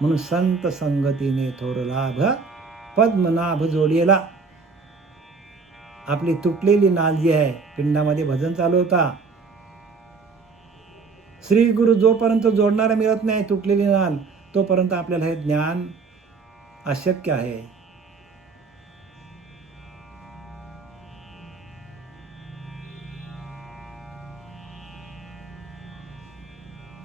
म्हणून संत संगतीने थोर लाभ, पद्मनाभ जोडलेला. आपली तुटलेली नाल जी आहे, पिंडामध्ये भजन चालू होता, श्री गुरु जोपर्यंत जोडणारा मिळत नाही तुटलेली नाल, तोपर्यंत आपल्याला हे ज्ञान अशक्य आहे.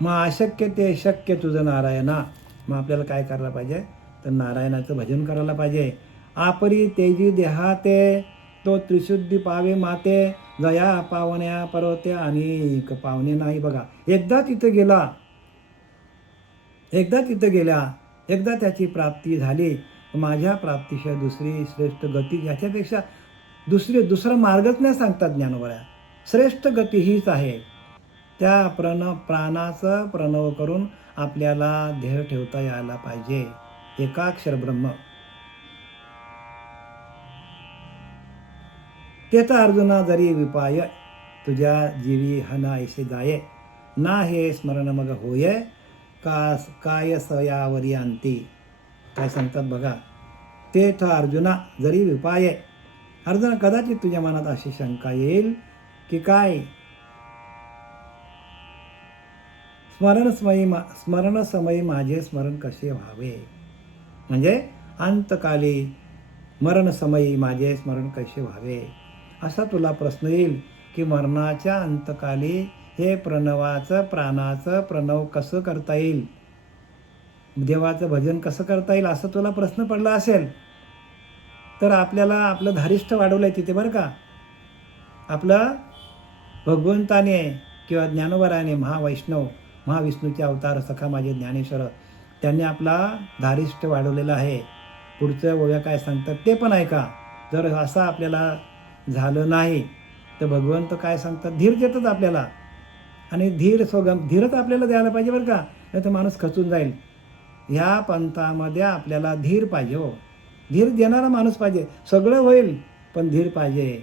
मग अशक्य ते शक्य तुझं नारायणा. मग आपल्याला काय करायला पाहिजे? तर नारायणाचं भजन करायला पाहिजे. आपरी तेजी देहाते, तो त्रिशुद्धी पावे माते, जया पावण्या पर्वते अनेक पावणे नाही. बघा, एकदा त्याची प्राप्ती झाली, माझ्या प्राप्तीशिवाय दुसरी श्रेष्ठ गती, याच्यापेक्षा दुसरा मार्गच नाही सांगतात ज्ञानोबा. श्रेष्ठ गती हीच आहे. त्या प्राणाचं प्रणव करून आपल्याला ध्येय ठेवता यायला पाहिजे. एकाक्षर ब्रह्म. तेचा अर्जुना जरी विपाय, तुझ्या जीवी हना ऐसे जाये, ना हे स्मरण मग होय, काय सयावरी अंती. काय सांगतात बघा, तेथ अर्जुना जरी विपाय. अर्जुना, कदाचित तुझ्या मनात अशी शंका येईल की काय स्मरणसमयी माझे स्मरण कसे व्हावे, म्हणजे अंतकाली मरणसमयी माझे स्मरण कसे व्हावे, असा तुला प्रश्न येईल की मरणाच्या अंतकाली हे प्रणवाचं प्राणाचं प्रणव कसं करता येईल, देवाचं भजन कसं करता येईल, असं तुला प्रश्न पडला असेल तर आपल्याला आपलं धारिष्ठ वाढवलं आहे तिथे बरं का. आपलं भगवंताने किंवा ज्ञानोबराने महाविष्णूचे अवतार सखा माझे ज्ञानेश्वर त्यांनी आपला धारिष्ठ वाढवलेला आहे. पुढचं ओव्या काय सांगतात ते पण ऐका. जर असं आपल्याला झालं नाही तर भगवंत काय सांगतात, धीर देतात आपल्याला. आणि धीरच आपल्याला द्यायला पाहिजे बरं का, नाही तर माणूस खचून जाईल. ह्या पंथामध्ये आपल्याला धीर पाहिजे हो, धीर देणारा माणूस पाहिजे. सगळं होईल पण धीर पाहिजे.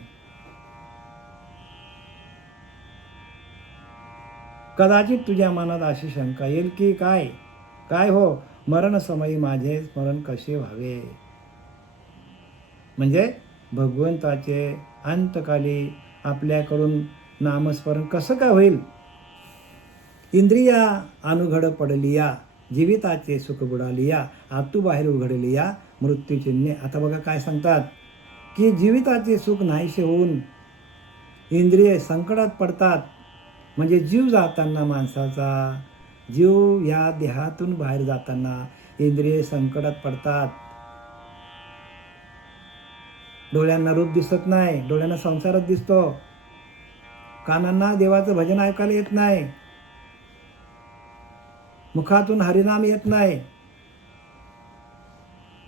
कदाचित तुझ्या मनात अशी शंका येईल की काय हो मरणसमयी माझे स्मरण कसे व्हावे, म्हणजे भगवंताचे अंतकाली आपल्याकडून नामस्मरण कसं काय होईल. इंद्रिया अनुघड पडलिया, जीविताचे सुख बुडालिया, आतू बाहेर उघडलिया मृत्यूचिन्हे. आता बघा काय सांगतात की जीविताचे सुख नाहीसे होऊन इंद्रिय संकटात पडतात, म्हणजे जीव जाताना माणसाचा जीव या देहातून बाहेर जाताना इंद्रिय संकटात पडतात. डोळ्यांना रूप दिसत नाही, डोळ्यांना संसारच दिसतो. कानांना देवाचं भजन ऐकायला येत नाही, मुखातून हरिनाम येत नाही.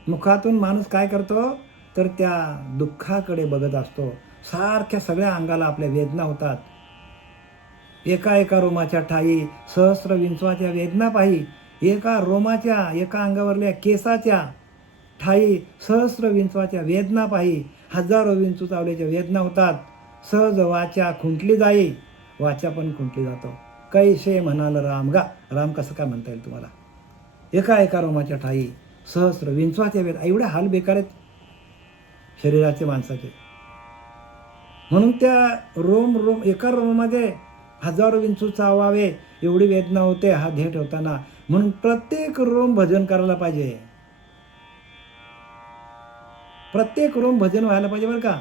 मुखातून माणूस काय करतो तर त्या दुःखाकडे बघत असतो. सारख्या सगळ्या अंगाला आपल्या वेदना होतात. एका रोमाच्या ठाई सहस्र विंचवाच्या वेदना पाही, एका रोमाच्या एका अंगावरल्या केसाच्या ठाई सहस्र विंचवाच्या वेदना पाही, हजारो विंचू चावल्याच्या वेदना होतात. सहज वाचा खुंटली जाई, वाचा पण खुंटली जातो. कैसे म्हणाल राम गा, राम कसं काय म्हणता येईल तुम्हाला. एका रोमाच्या ठाई सहस्र विंचवाच्या वेदना, एवढे हाल बेकार आहेत शरीराचे माणसाचे. म्हणून त्या एका रोमामध्ये हजारो विंचू चावावे एवढी वेदना होते हा ध्येय ठेवताना. म्हणून प्रत्येक रोम भजन करायला पाहिजे, प्रत्येक रोम भजन व्हायला पाहिजे बरं का.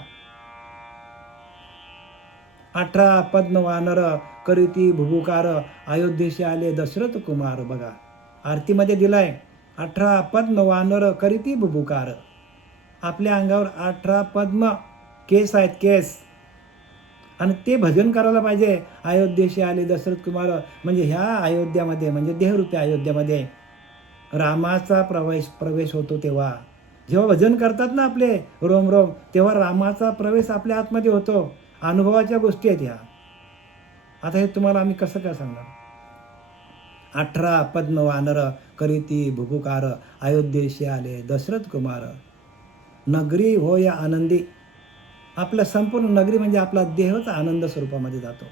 18 पद्म वानर करीती भुभुकार, अयोध्येशी आले दशरथ कुमार. बघा आरतीमध्ये दिलाय 18 पद्म वानर करीती भुभुकार. आपल्या अंगावर 18 पद्म केस आहेत, केस, आणि ते भजन करायला पाहिजे. अयोध्येशी आले दशरथ कुमार, म्हणजे ह्या अयोध्यामध्ये म्हणजे देहरूपी अयोध्यामध्ये रामाचा प्रवेश होतो. तेव्हा जेव्हा भजन करतात ना आपले रोम तेव्हा रामाचा प्रवेश आपल्या आतमध्ये होतो. अनुभवाच्या गोष्टी आहेत ह्या. आता हे तुम्हाला आम्ही कसं काय सांगणार. 18 पद्म वानर करीती भुभुकार, अयोध्येशी आले दशरथ कुमार. नगरी होय आनंदी, आपलं संपूर्ण नगरी म्हणजे आपला देहच आनंद स्वरूपामध्ये जातो.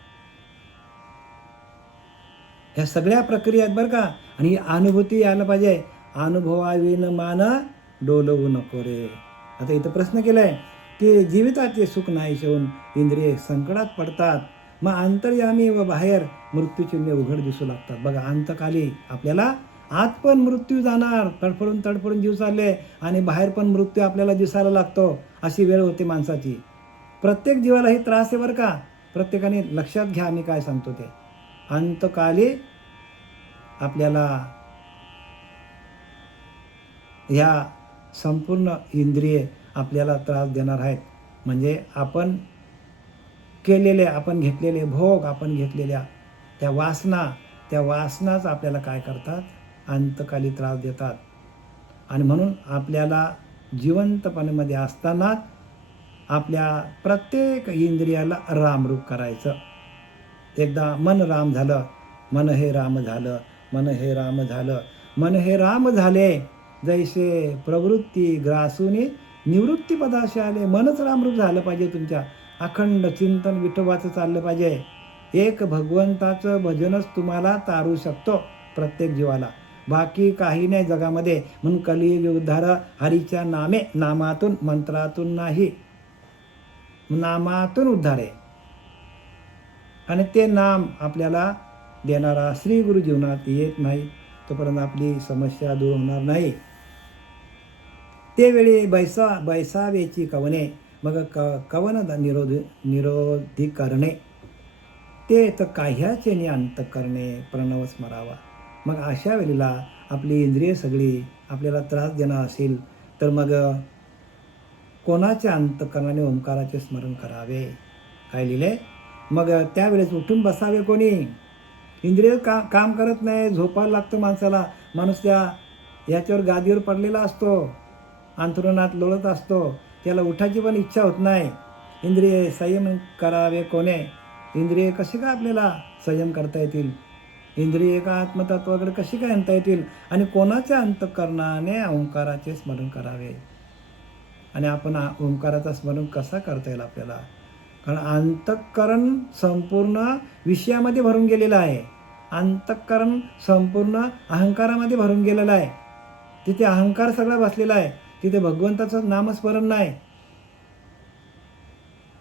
ह्या सगळ्या प्रक्रिया आहेत बरं का. आणि ही अनुभूती यायला पाहिजे. अनुभवाविन मान डोलवू नको रे. आता इथं प्रश्न केलाय की जीविताचे सुख नाहीसे होऊन इंद्रिय संकटात पडतात, मग अंतर्यामी व बाहेर मृत्यूचिन्हे उघड दिसू लागतात. बघा अंतकाली आपल्याला आत पण मृत्यू जाणार, तडफडून जीव चालले, आणि बाहेर पण मृत्यू आपल्याला दिसायला लागतो. अशी वेळ होते माणसाची. प्रत्येक जीवाला ही त्रास आहे बरं का. प्रत्येकाने लक्षात घ्या मी काय सांगतो ते. अंतकाली आपल्याला ह्या संपूर्ण इंद्रिये आपल्याला त्रास देणार आहेत. म्हणजे आपण घेतलेले भोग, आपण घेतलेल्या त्या वासनाच आपल्याला काय करतात, अंतकाली त्रास देतात. आणि म्हणून आपल्याला जिवंतपणामध्ये असताना आपल्या प्रत्येक इंद्रियाला रामरूप करायचं. एकदा मन राम झालं, मन हे राम झालं, मन हे राम झालं, मन हे राम झाले, जैसे प्रवृत्ती ग्रासूनी निवृत्ती पदाशी आले. मनच रामरूप झालं पाहिजे तुमच्या. अखंड चिंतन विठोबाचं चाललं पाहिजे. एक भगवंताचं भजनच तुम्हाला तारू शकतो प्रत्येक जीवाला, बाकी काही नाही जगामध्ये. म्हणून कलियुग उद्धार हरीच्या नामातून, मंत्रातून नाही, नामातून उद्धार आहे. आणि ते नाम आपल्याला देणारा श्री गुरु जीवनात येत नाही तोपर्यंत आपली समस्या दूर होणार नाही. ते वेळी बैसावेची कवने मग कवन निरोधी करणे ते तर काह्याचे अंत करणे प्रणव स्मरावा. मग अशा वेळेला आपली इंद्रिय सगळी आपल्याला त्रास देणार असेल तर मग कोणाच्या अंतःकरणाने ओंकाराचे स्मरण करावे. काय लिहिले? मग त्यावेळेस उठून बसावे कोणी? इंद्रिय काम करत नाही, झोपायला लागतं माणसाला. माणूस त्या याच्यावर गादीवर पडलेला असतो, अंथरुणात लोळत असतो, त्याला उठायची पण इच्छा होत नाही. इंद्रिय संयम करावे कोणे? इंद्रिय कसे काय आपल्याला संयम करता येतील? इंद्रिय एका आत्मतत्वाकडे कशी काय आणता येतील? आणि कोणाच्या अंतःकरणाने ओंकाराचे स्मरण करावे? आणि आपण ओंकाराचं स्मरण कसा करता येईल आपल्याला? कारण अंतःकरण संपूर्ण विषयामध्ये भरून गेलेलं आहे. अंतःकरण संपूर्ण अहंकारामध्ये भरून गेलेलं आहे. तिथे अहंकार सगळा बसलेला आहे, तिथे भगवंताचं नामस्मरण नाही.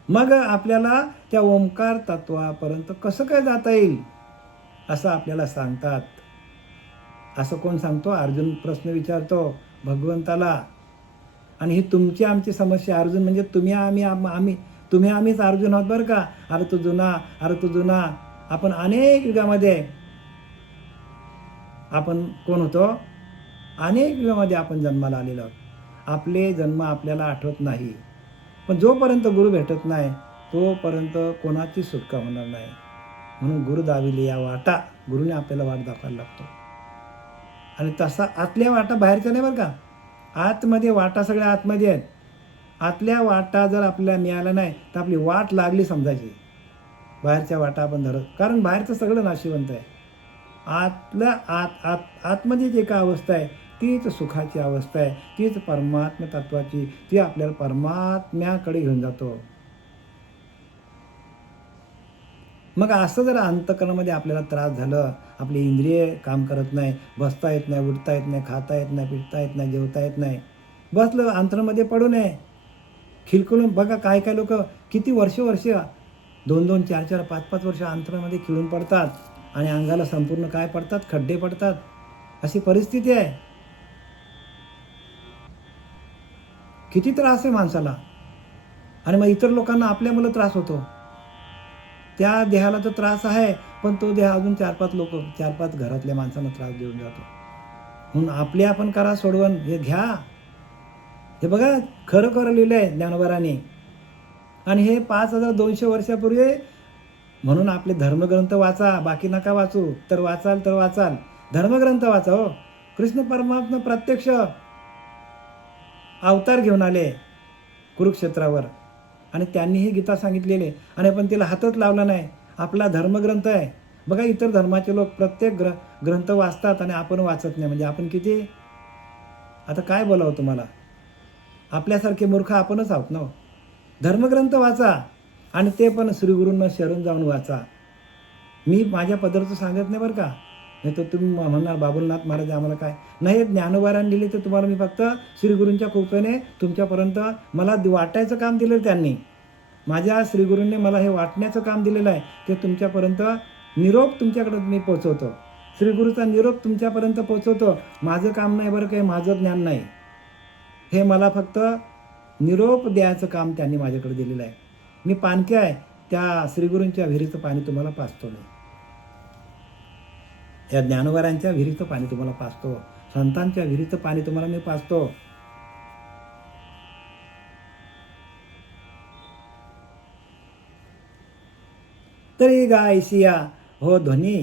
मग आपल्याला त्या ओंकार तत्वापर्यंत कसं काय जाता येईल असं आपल्याला सांगतात. असं कोण सांगतो? अर्जुन प्रश्न विचारतो भगवंताला. आणि ही तुमची आमची समस्या. अर्जुन म्हणजे तुम्ही आम्हीच अर्जुन आहोत बरं का. अरे तू जुना. आपण अनेक युगामध्ये आपण कोण होतो? अनेक युगामध्ये आपण जन्माला आलेलो आहोत. आपले जन्म आपल्याला आठवत नाही. पण जोपर्यंत गुरु भेटत नाही तोपर्यंत कोणाची सुटका होणार नाही. म्हणून गुरु दाविले या वाटा. गुरुने आपल्याला वाट दाखवायला लागतो. आणि तसा आतल्या वाटा बाहेरच्या नाही बरं का. आतमध्ये वाटा सगळ्या आतमध्ये आहेत. आतल्या वाटा जर आपल्याला मिळाल्या नाही तर आपली वाट लागली समजायची. बाहेरच्या वाटा आपण धरत, कारण बाहेरचं सगळं नाशिवंत आहे. आतमध्ये जी काय अवस्था आहे तीच सुखाची अवस्था आहे, तीच परमात्मा तत्वाची. ती आपल्याला परमात्म्याकडे घेऊन जातो. मग असं जर अंतःकरणामध्ये आपल्याला त्रास झालं, आपली इंद्रिय काम करत नाही, बसता येत नाही, उठता येत नाही, खाता येत नाही, पिता येत नाही, जेवता येत नाही, बसलं अंतरामध्ये पडू नये खिलखिलून. बघा काय काय लोक किती वर्ष 2-2, 4-4, 5-5 वर्ष अंतरामध्ये खिळून पडतात आणि अंगाला संपूर्ण काय पडतात? खड्डे पडतात. अशी परिस्थिती आहे. किती त्रास आहे माणसाला. आणि मग इतर लोकांना आपल्यामुळे त्रास होतो. त्या देहाला तर त्रास आहे, पण तो देह अजून 4-5 घरातल्या माणसांना त्रास देऊन जातो. म्हणून आपले आपण करा सोडवण. हे घ्या. हे बघा खरं लिहिलं आहे ज्ञानोबारांनी. आणि हे 5200 वर्षापूर्वी. म्हणून आपले धर्मग्रंथ वाचा, बाकी नका वाचू. तर वाचाल धर्मग्रंथ वाचा. हो, कृष्ण परमात्मा प्रत्यक्ष अवतार घेऊन आले कुरुक्षेत्रावर आणि त्यांनी ही गीता सांगितलेली आणि आपण तिला हातच लावला नाही. आपला धर्मग्रंथ आहे. बघा इतर धर्माचे लोक प्रत्येक ग्रंथ वाचतात आणि आपण वाचत नाही. म्हणजे आपण किती, आता काय बोलावं तुम्हाला? आपल्यासारखे मूर्ख आपणच आहोत ना. धर्मग्रंथ वाचा आणि ते पण श्रीगुरूंना शरण जाऊन वाचा. मी माझ्या पदरचं सांगत नाही बरं का. नाही तर तुम्ही म्हणणार बाबुलनाथ महाराज आम्हाला काय नाही. ज्ञानोबारांनी दिले तर तुम्हाला मी फक्त श्रीगुरूंच्या कृपेने तुमच्यापर्यंत मला वाटायचं काम दिलं. त्यांनी माझ्या श्रीगुरूंनी मला हे वाटण्याचं काम दिलेलं आहे. ते तुमच्यापर्यंत निरोप तुमच्याकडे मी पोचवतो. श्रीगुरूचा निरोप तुमच्यापर्यंत पोचवतो. माझं काम नाही बरं काही, माझं ज्ञान नाही. हे मला फक्त निरोप द्यायचं काम त्यांनी माझ्याकडे दिलेलं आहे. मी पाणके आहे, त्या श्रीगुरूंच्या विहिरीचं पाणी तुम्हाला पाजतो. नाही, या ज्ञानोबारांच्या विहिरीचं पाणी तुम्हाला पाजतो. संतांच्या विहिरीचं पाणी तुम्हाला मी पाजतो. तरी गा ऐशिया हो ध्वनी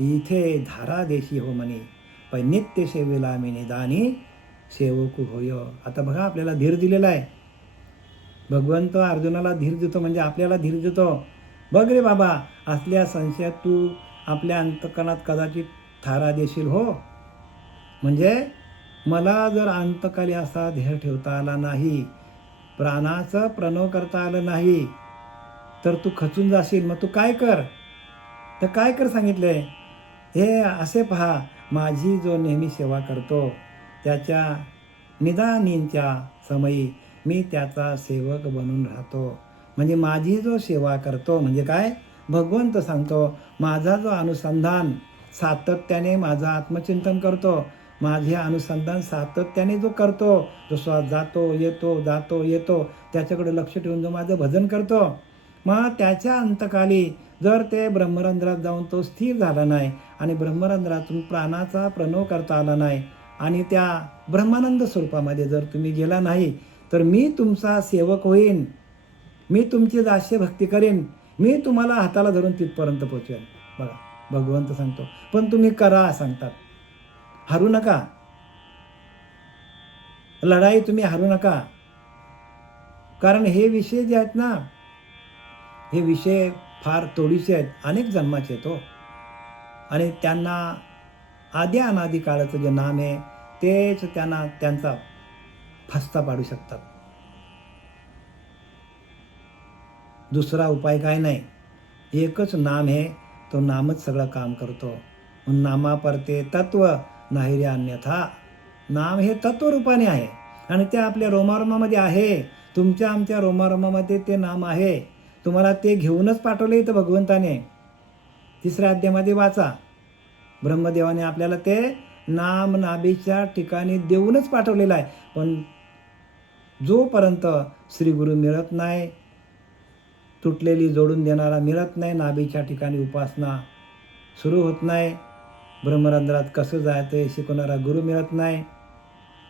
इथे धारा देशी हो म्हणे पण नित्य सेवेला मी निदानी सेवकू होय. आता बघा आपल्याला धीर दिलेला आहे. भगवंत अर्जुनाला धीर देतो म्हणजे आपल्याला धीर देतो. बघ रे बाबा, असल्या संशयात तू आपल्या अंतःकरणात कदाचित थारा देशील. हो, म्हणजे मला जर अंतकाली असा ध्येय ठेवता आला नाही, प्राणाचं प्रणव करता आलं नाही, तर तू खचून जाशील. मग तू काय कर? तर काय कर सांगितलंय? हे असे पहा, माझी जो नेहमी सेवा करतो त्याच्या निदानींच्या समयी मी त्याचा सेवक बनून राहतो. म्हणजे माझी जो सेवा करतो म्हणजे काय? भगवंत सांगतो, माझा जो अनुसंधान सातत्याने माझं आत्मचिंतन करतो, माझे अनुसंधान सातत्याने जो करतो, जो श्वास जातो येतो त्याच्याकडे लक्ष ठेवून जो माझं भजन करतो, मग त्याच्या अंतकाली जर ते ब्रह्मरंध्रात जाऊन तो स्थिर झाला नाही आणि ब्रह्मरंध्रातून प्राणाचा प्रणव करता आला नाही आणि त्या ब्रह्मानंद स्वरूपामध्ये जर तुम्ही गेला नाही, तर मी तुमचा सेवक होईन, मी तुमची दास्य भक्ती करेन, मी तुम्हाला हाताला धरून तिथपर्यंत पोचवेन. बघा, भगवंत सांगतो. पण तुम्ही करा सांगतात, हरू नका, लढाई तुम्ही हरू नका. कारण हे विषय जे आहेत ना, हे विषय फार तोडीचे आहेत, अनेक जन्माचे आहेत हो. आणि त्यांना आधी अनादी काळाचं जे नाम आहे तेच त्यांना त्यांचा फस्ता पाडू शकतात. दुसरा उपाय काय नाही, एकच नाम आहे, तो नामच सगळं काम करतो. नामा परते तत्व नाही रे अन्यथा. नाम हे तत्वरूपाने आहे आणि ते आपल्या रोमारोमामध्ये आहे. तुमच्या आमच्या रोमारोमामध्ये ते नाम आहे. तुम्हाला ते घेऊनच पाठवलं इथं भगवंताने. 3ऱ्या अध्यायामध्ये वाचा, ब्रह्मदेवाने आपल्याला ते नाम नाभीच्या ठिकाणी देऊनच पाठवलेलं आहे. पण जोपर्यंत श्री गुरु मिळत नाही, तुटलेली जोडून देणारा मिळत नाही, नाभीच्या ठिकाणी उपासना सुरू होत नाही, ब्रह्मरंध्रात कसं जायचं हे शिकवणारा गुरु मिळत नाही,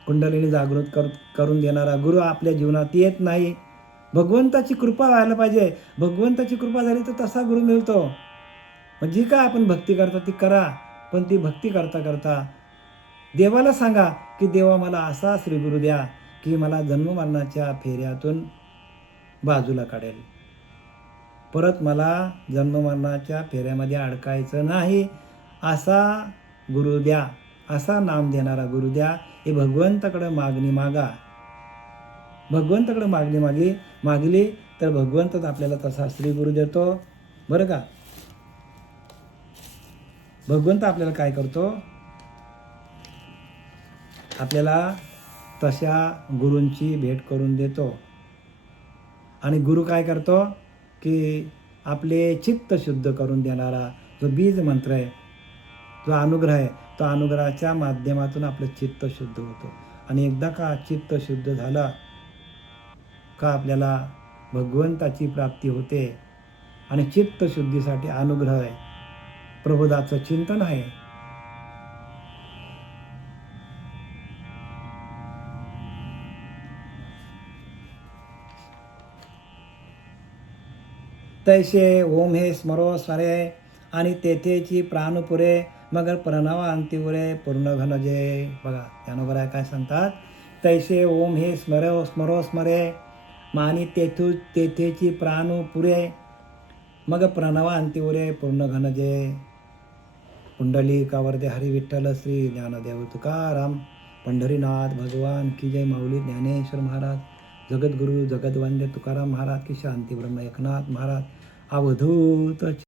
कुंडलिनी जागृत करून देणारा गुरु आपल्या जीवनात येत नाही. भगवंताची कृपा व्हायला पाहिजे. भगवंताची कृपा झाली तर तसा गुरु मिळतो. मग जी काय आपण भक्ती करता ती करा, पण ती भक्ती करता करता देवाला सांगा की देवा मला असा श्री गुरु द्या की मला जन्ममरणाच्या फेऱ्यातून बाजूला काढेल, परत मला जन्ममरणाच्या फेऱ्यामध्ये अडकायचं नाही, असा गुरु द्या, असा नाम देणारा गुरु द्या. हे भगवंताकडे मागणी मागा. भगवंताकडे मागणी मागली तर भगवंतच आपल्याला तसा श्री गुरु देतो. बरं का, भगवंत आपल्याला काय करतो, आपल्याला तशा गुरूंची भेट करून देतो. आणि गुरु काय करतो की आपले चित्त शुद्ध करून देणारा जो बीज मंत्र आहे, जो अनुग्रह आहे, तो अनुग्रहाच्या माध्यमातून आपलं चित्त शुद्ध होतो. आणि एकदा का चित्त शुद्ध झाला का आपल्याला भगवंताची प्राप्ती होते. आणि चित्त शुद्धीसाठी अनुग्रह आहे, प्रबोधाचं चिंतन आहे. तैसे ओम हे स्मरो स्मरे आणि तेथेची प्राणपुरे मगर प्रणव अंतिवरे पूर्ण घन जे. बघा त्यानुसार काय सांगतात, तैसे ओम हे स्मरो स्मरे आणि तेथेची प्राणपुरे मग प्रणव अंतिवरे पूर्ण घन जे. पुंडलिकावरती हरी विठ्ठल श्री ज्ञानदेव तुकाराम पंढरीनाथ भगवान की जय. माऊली ज्ञानेश्वर महाराज, जगद्गुरु जगद्वंद्य तुकाराम महाराज की शांती. ब्रह्म एकनाथ महाराज अवधूत.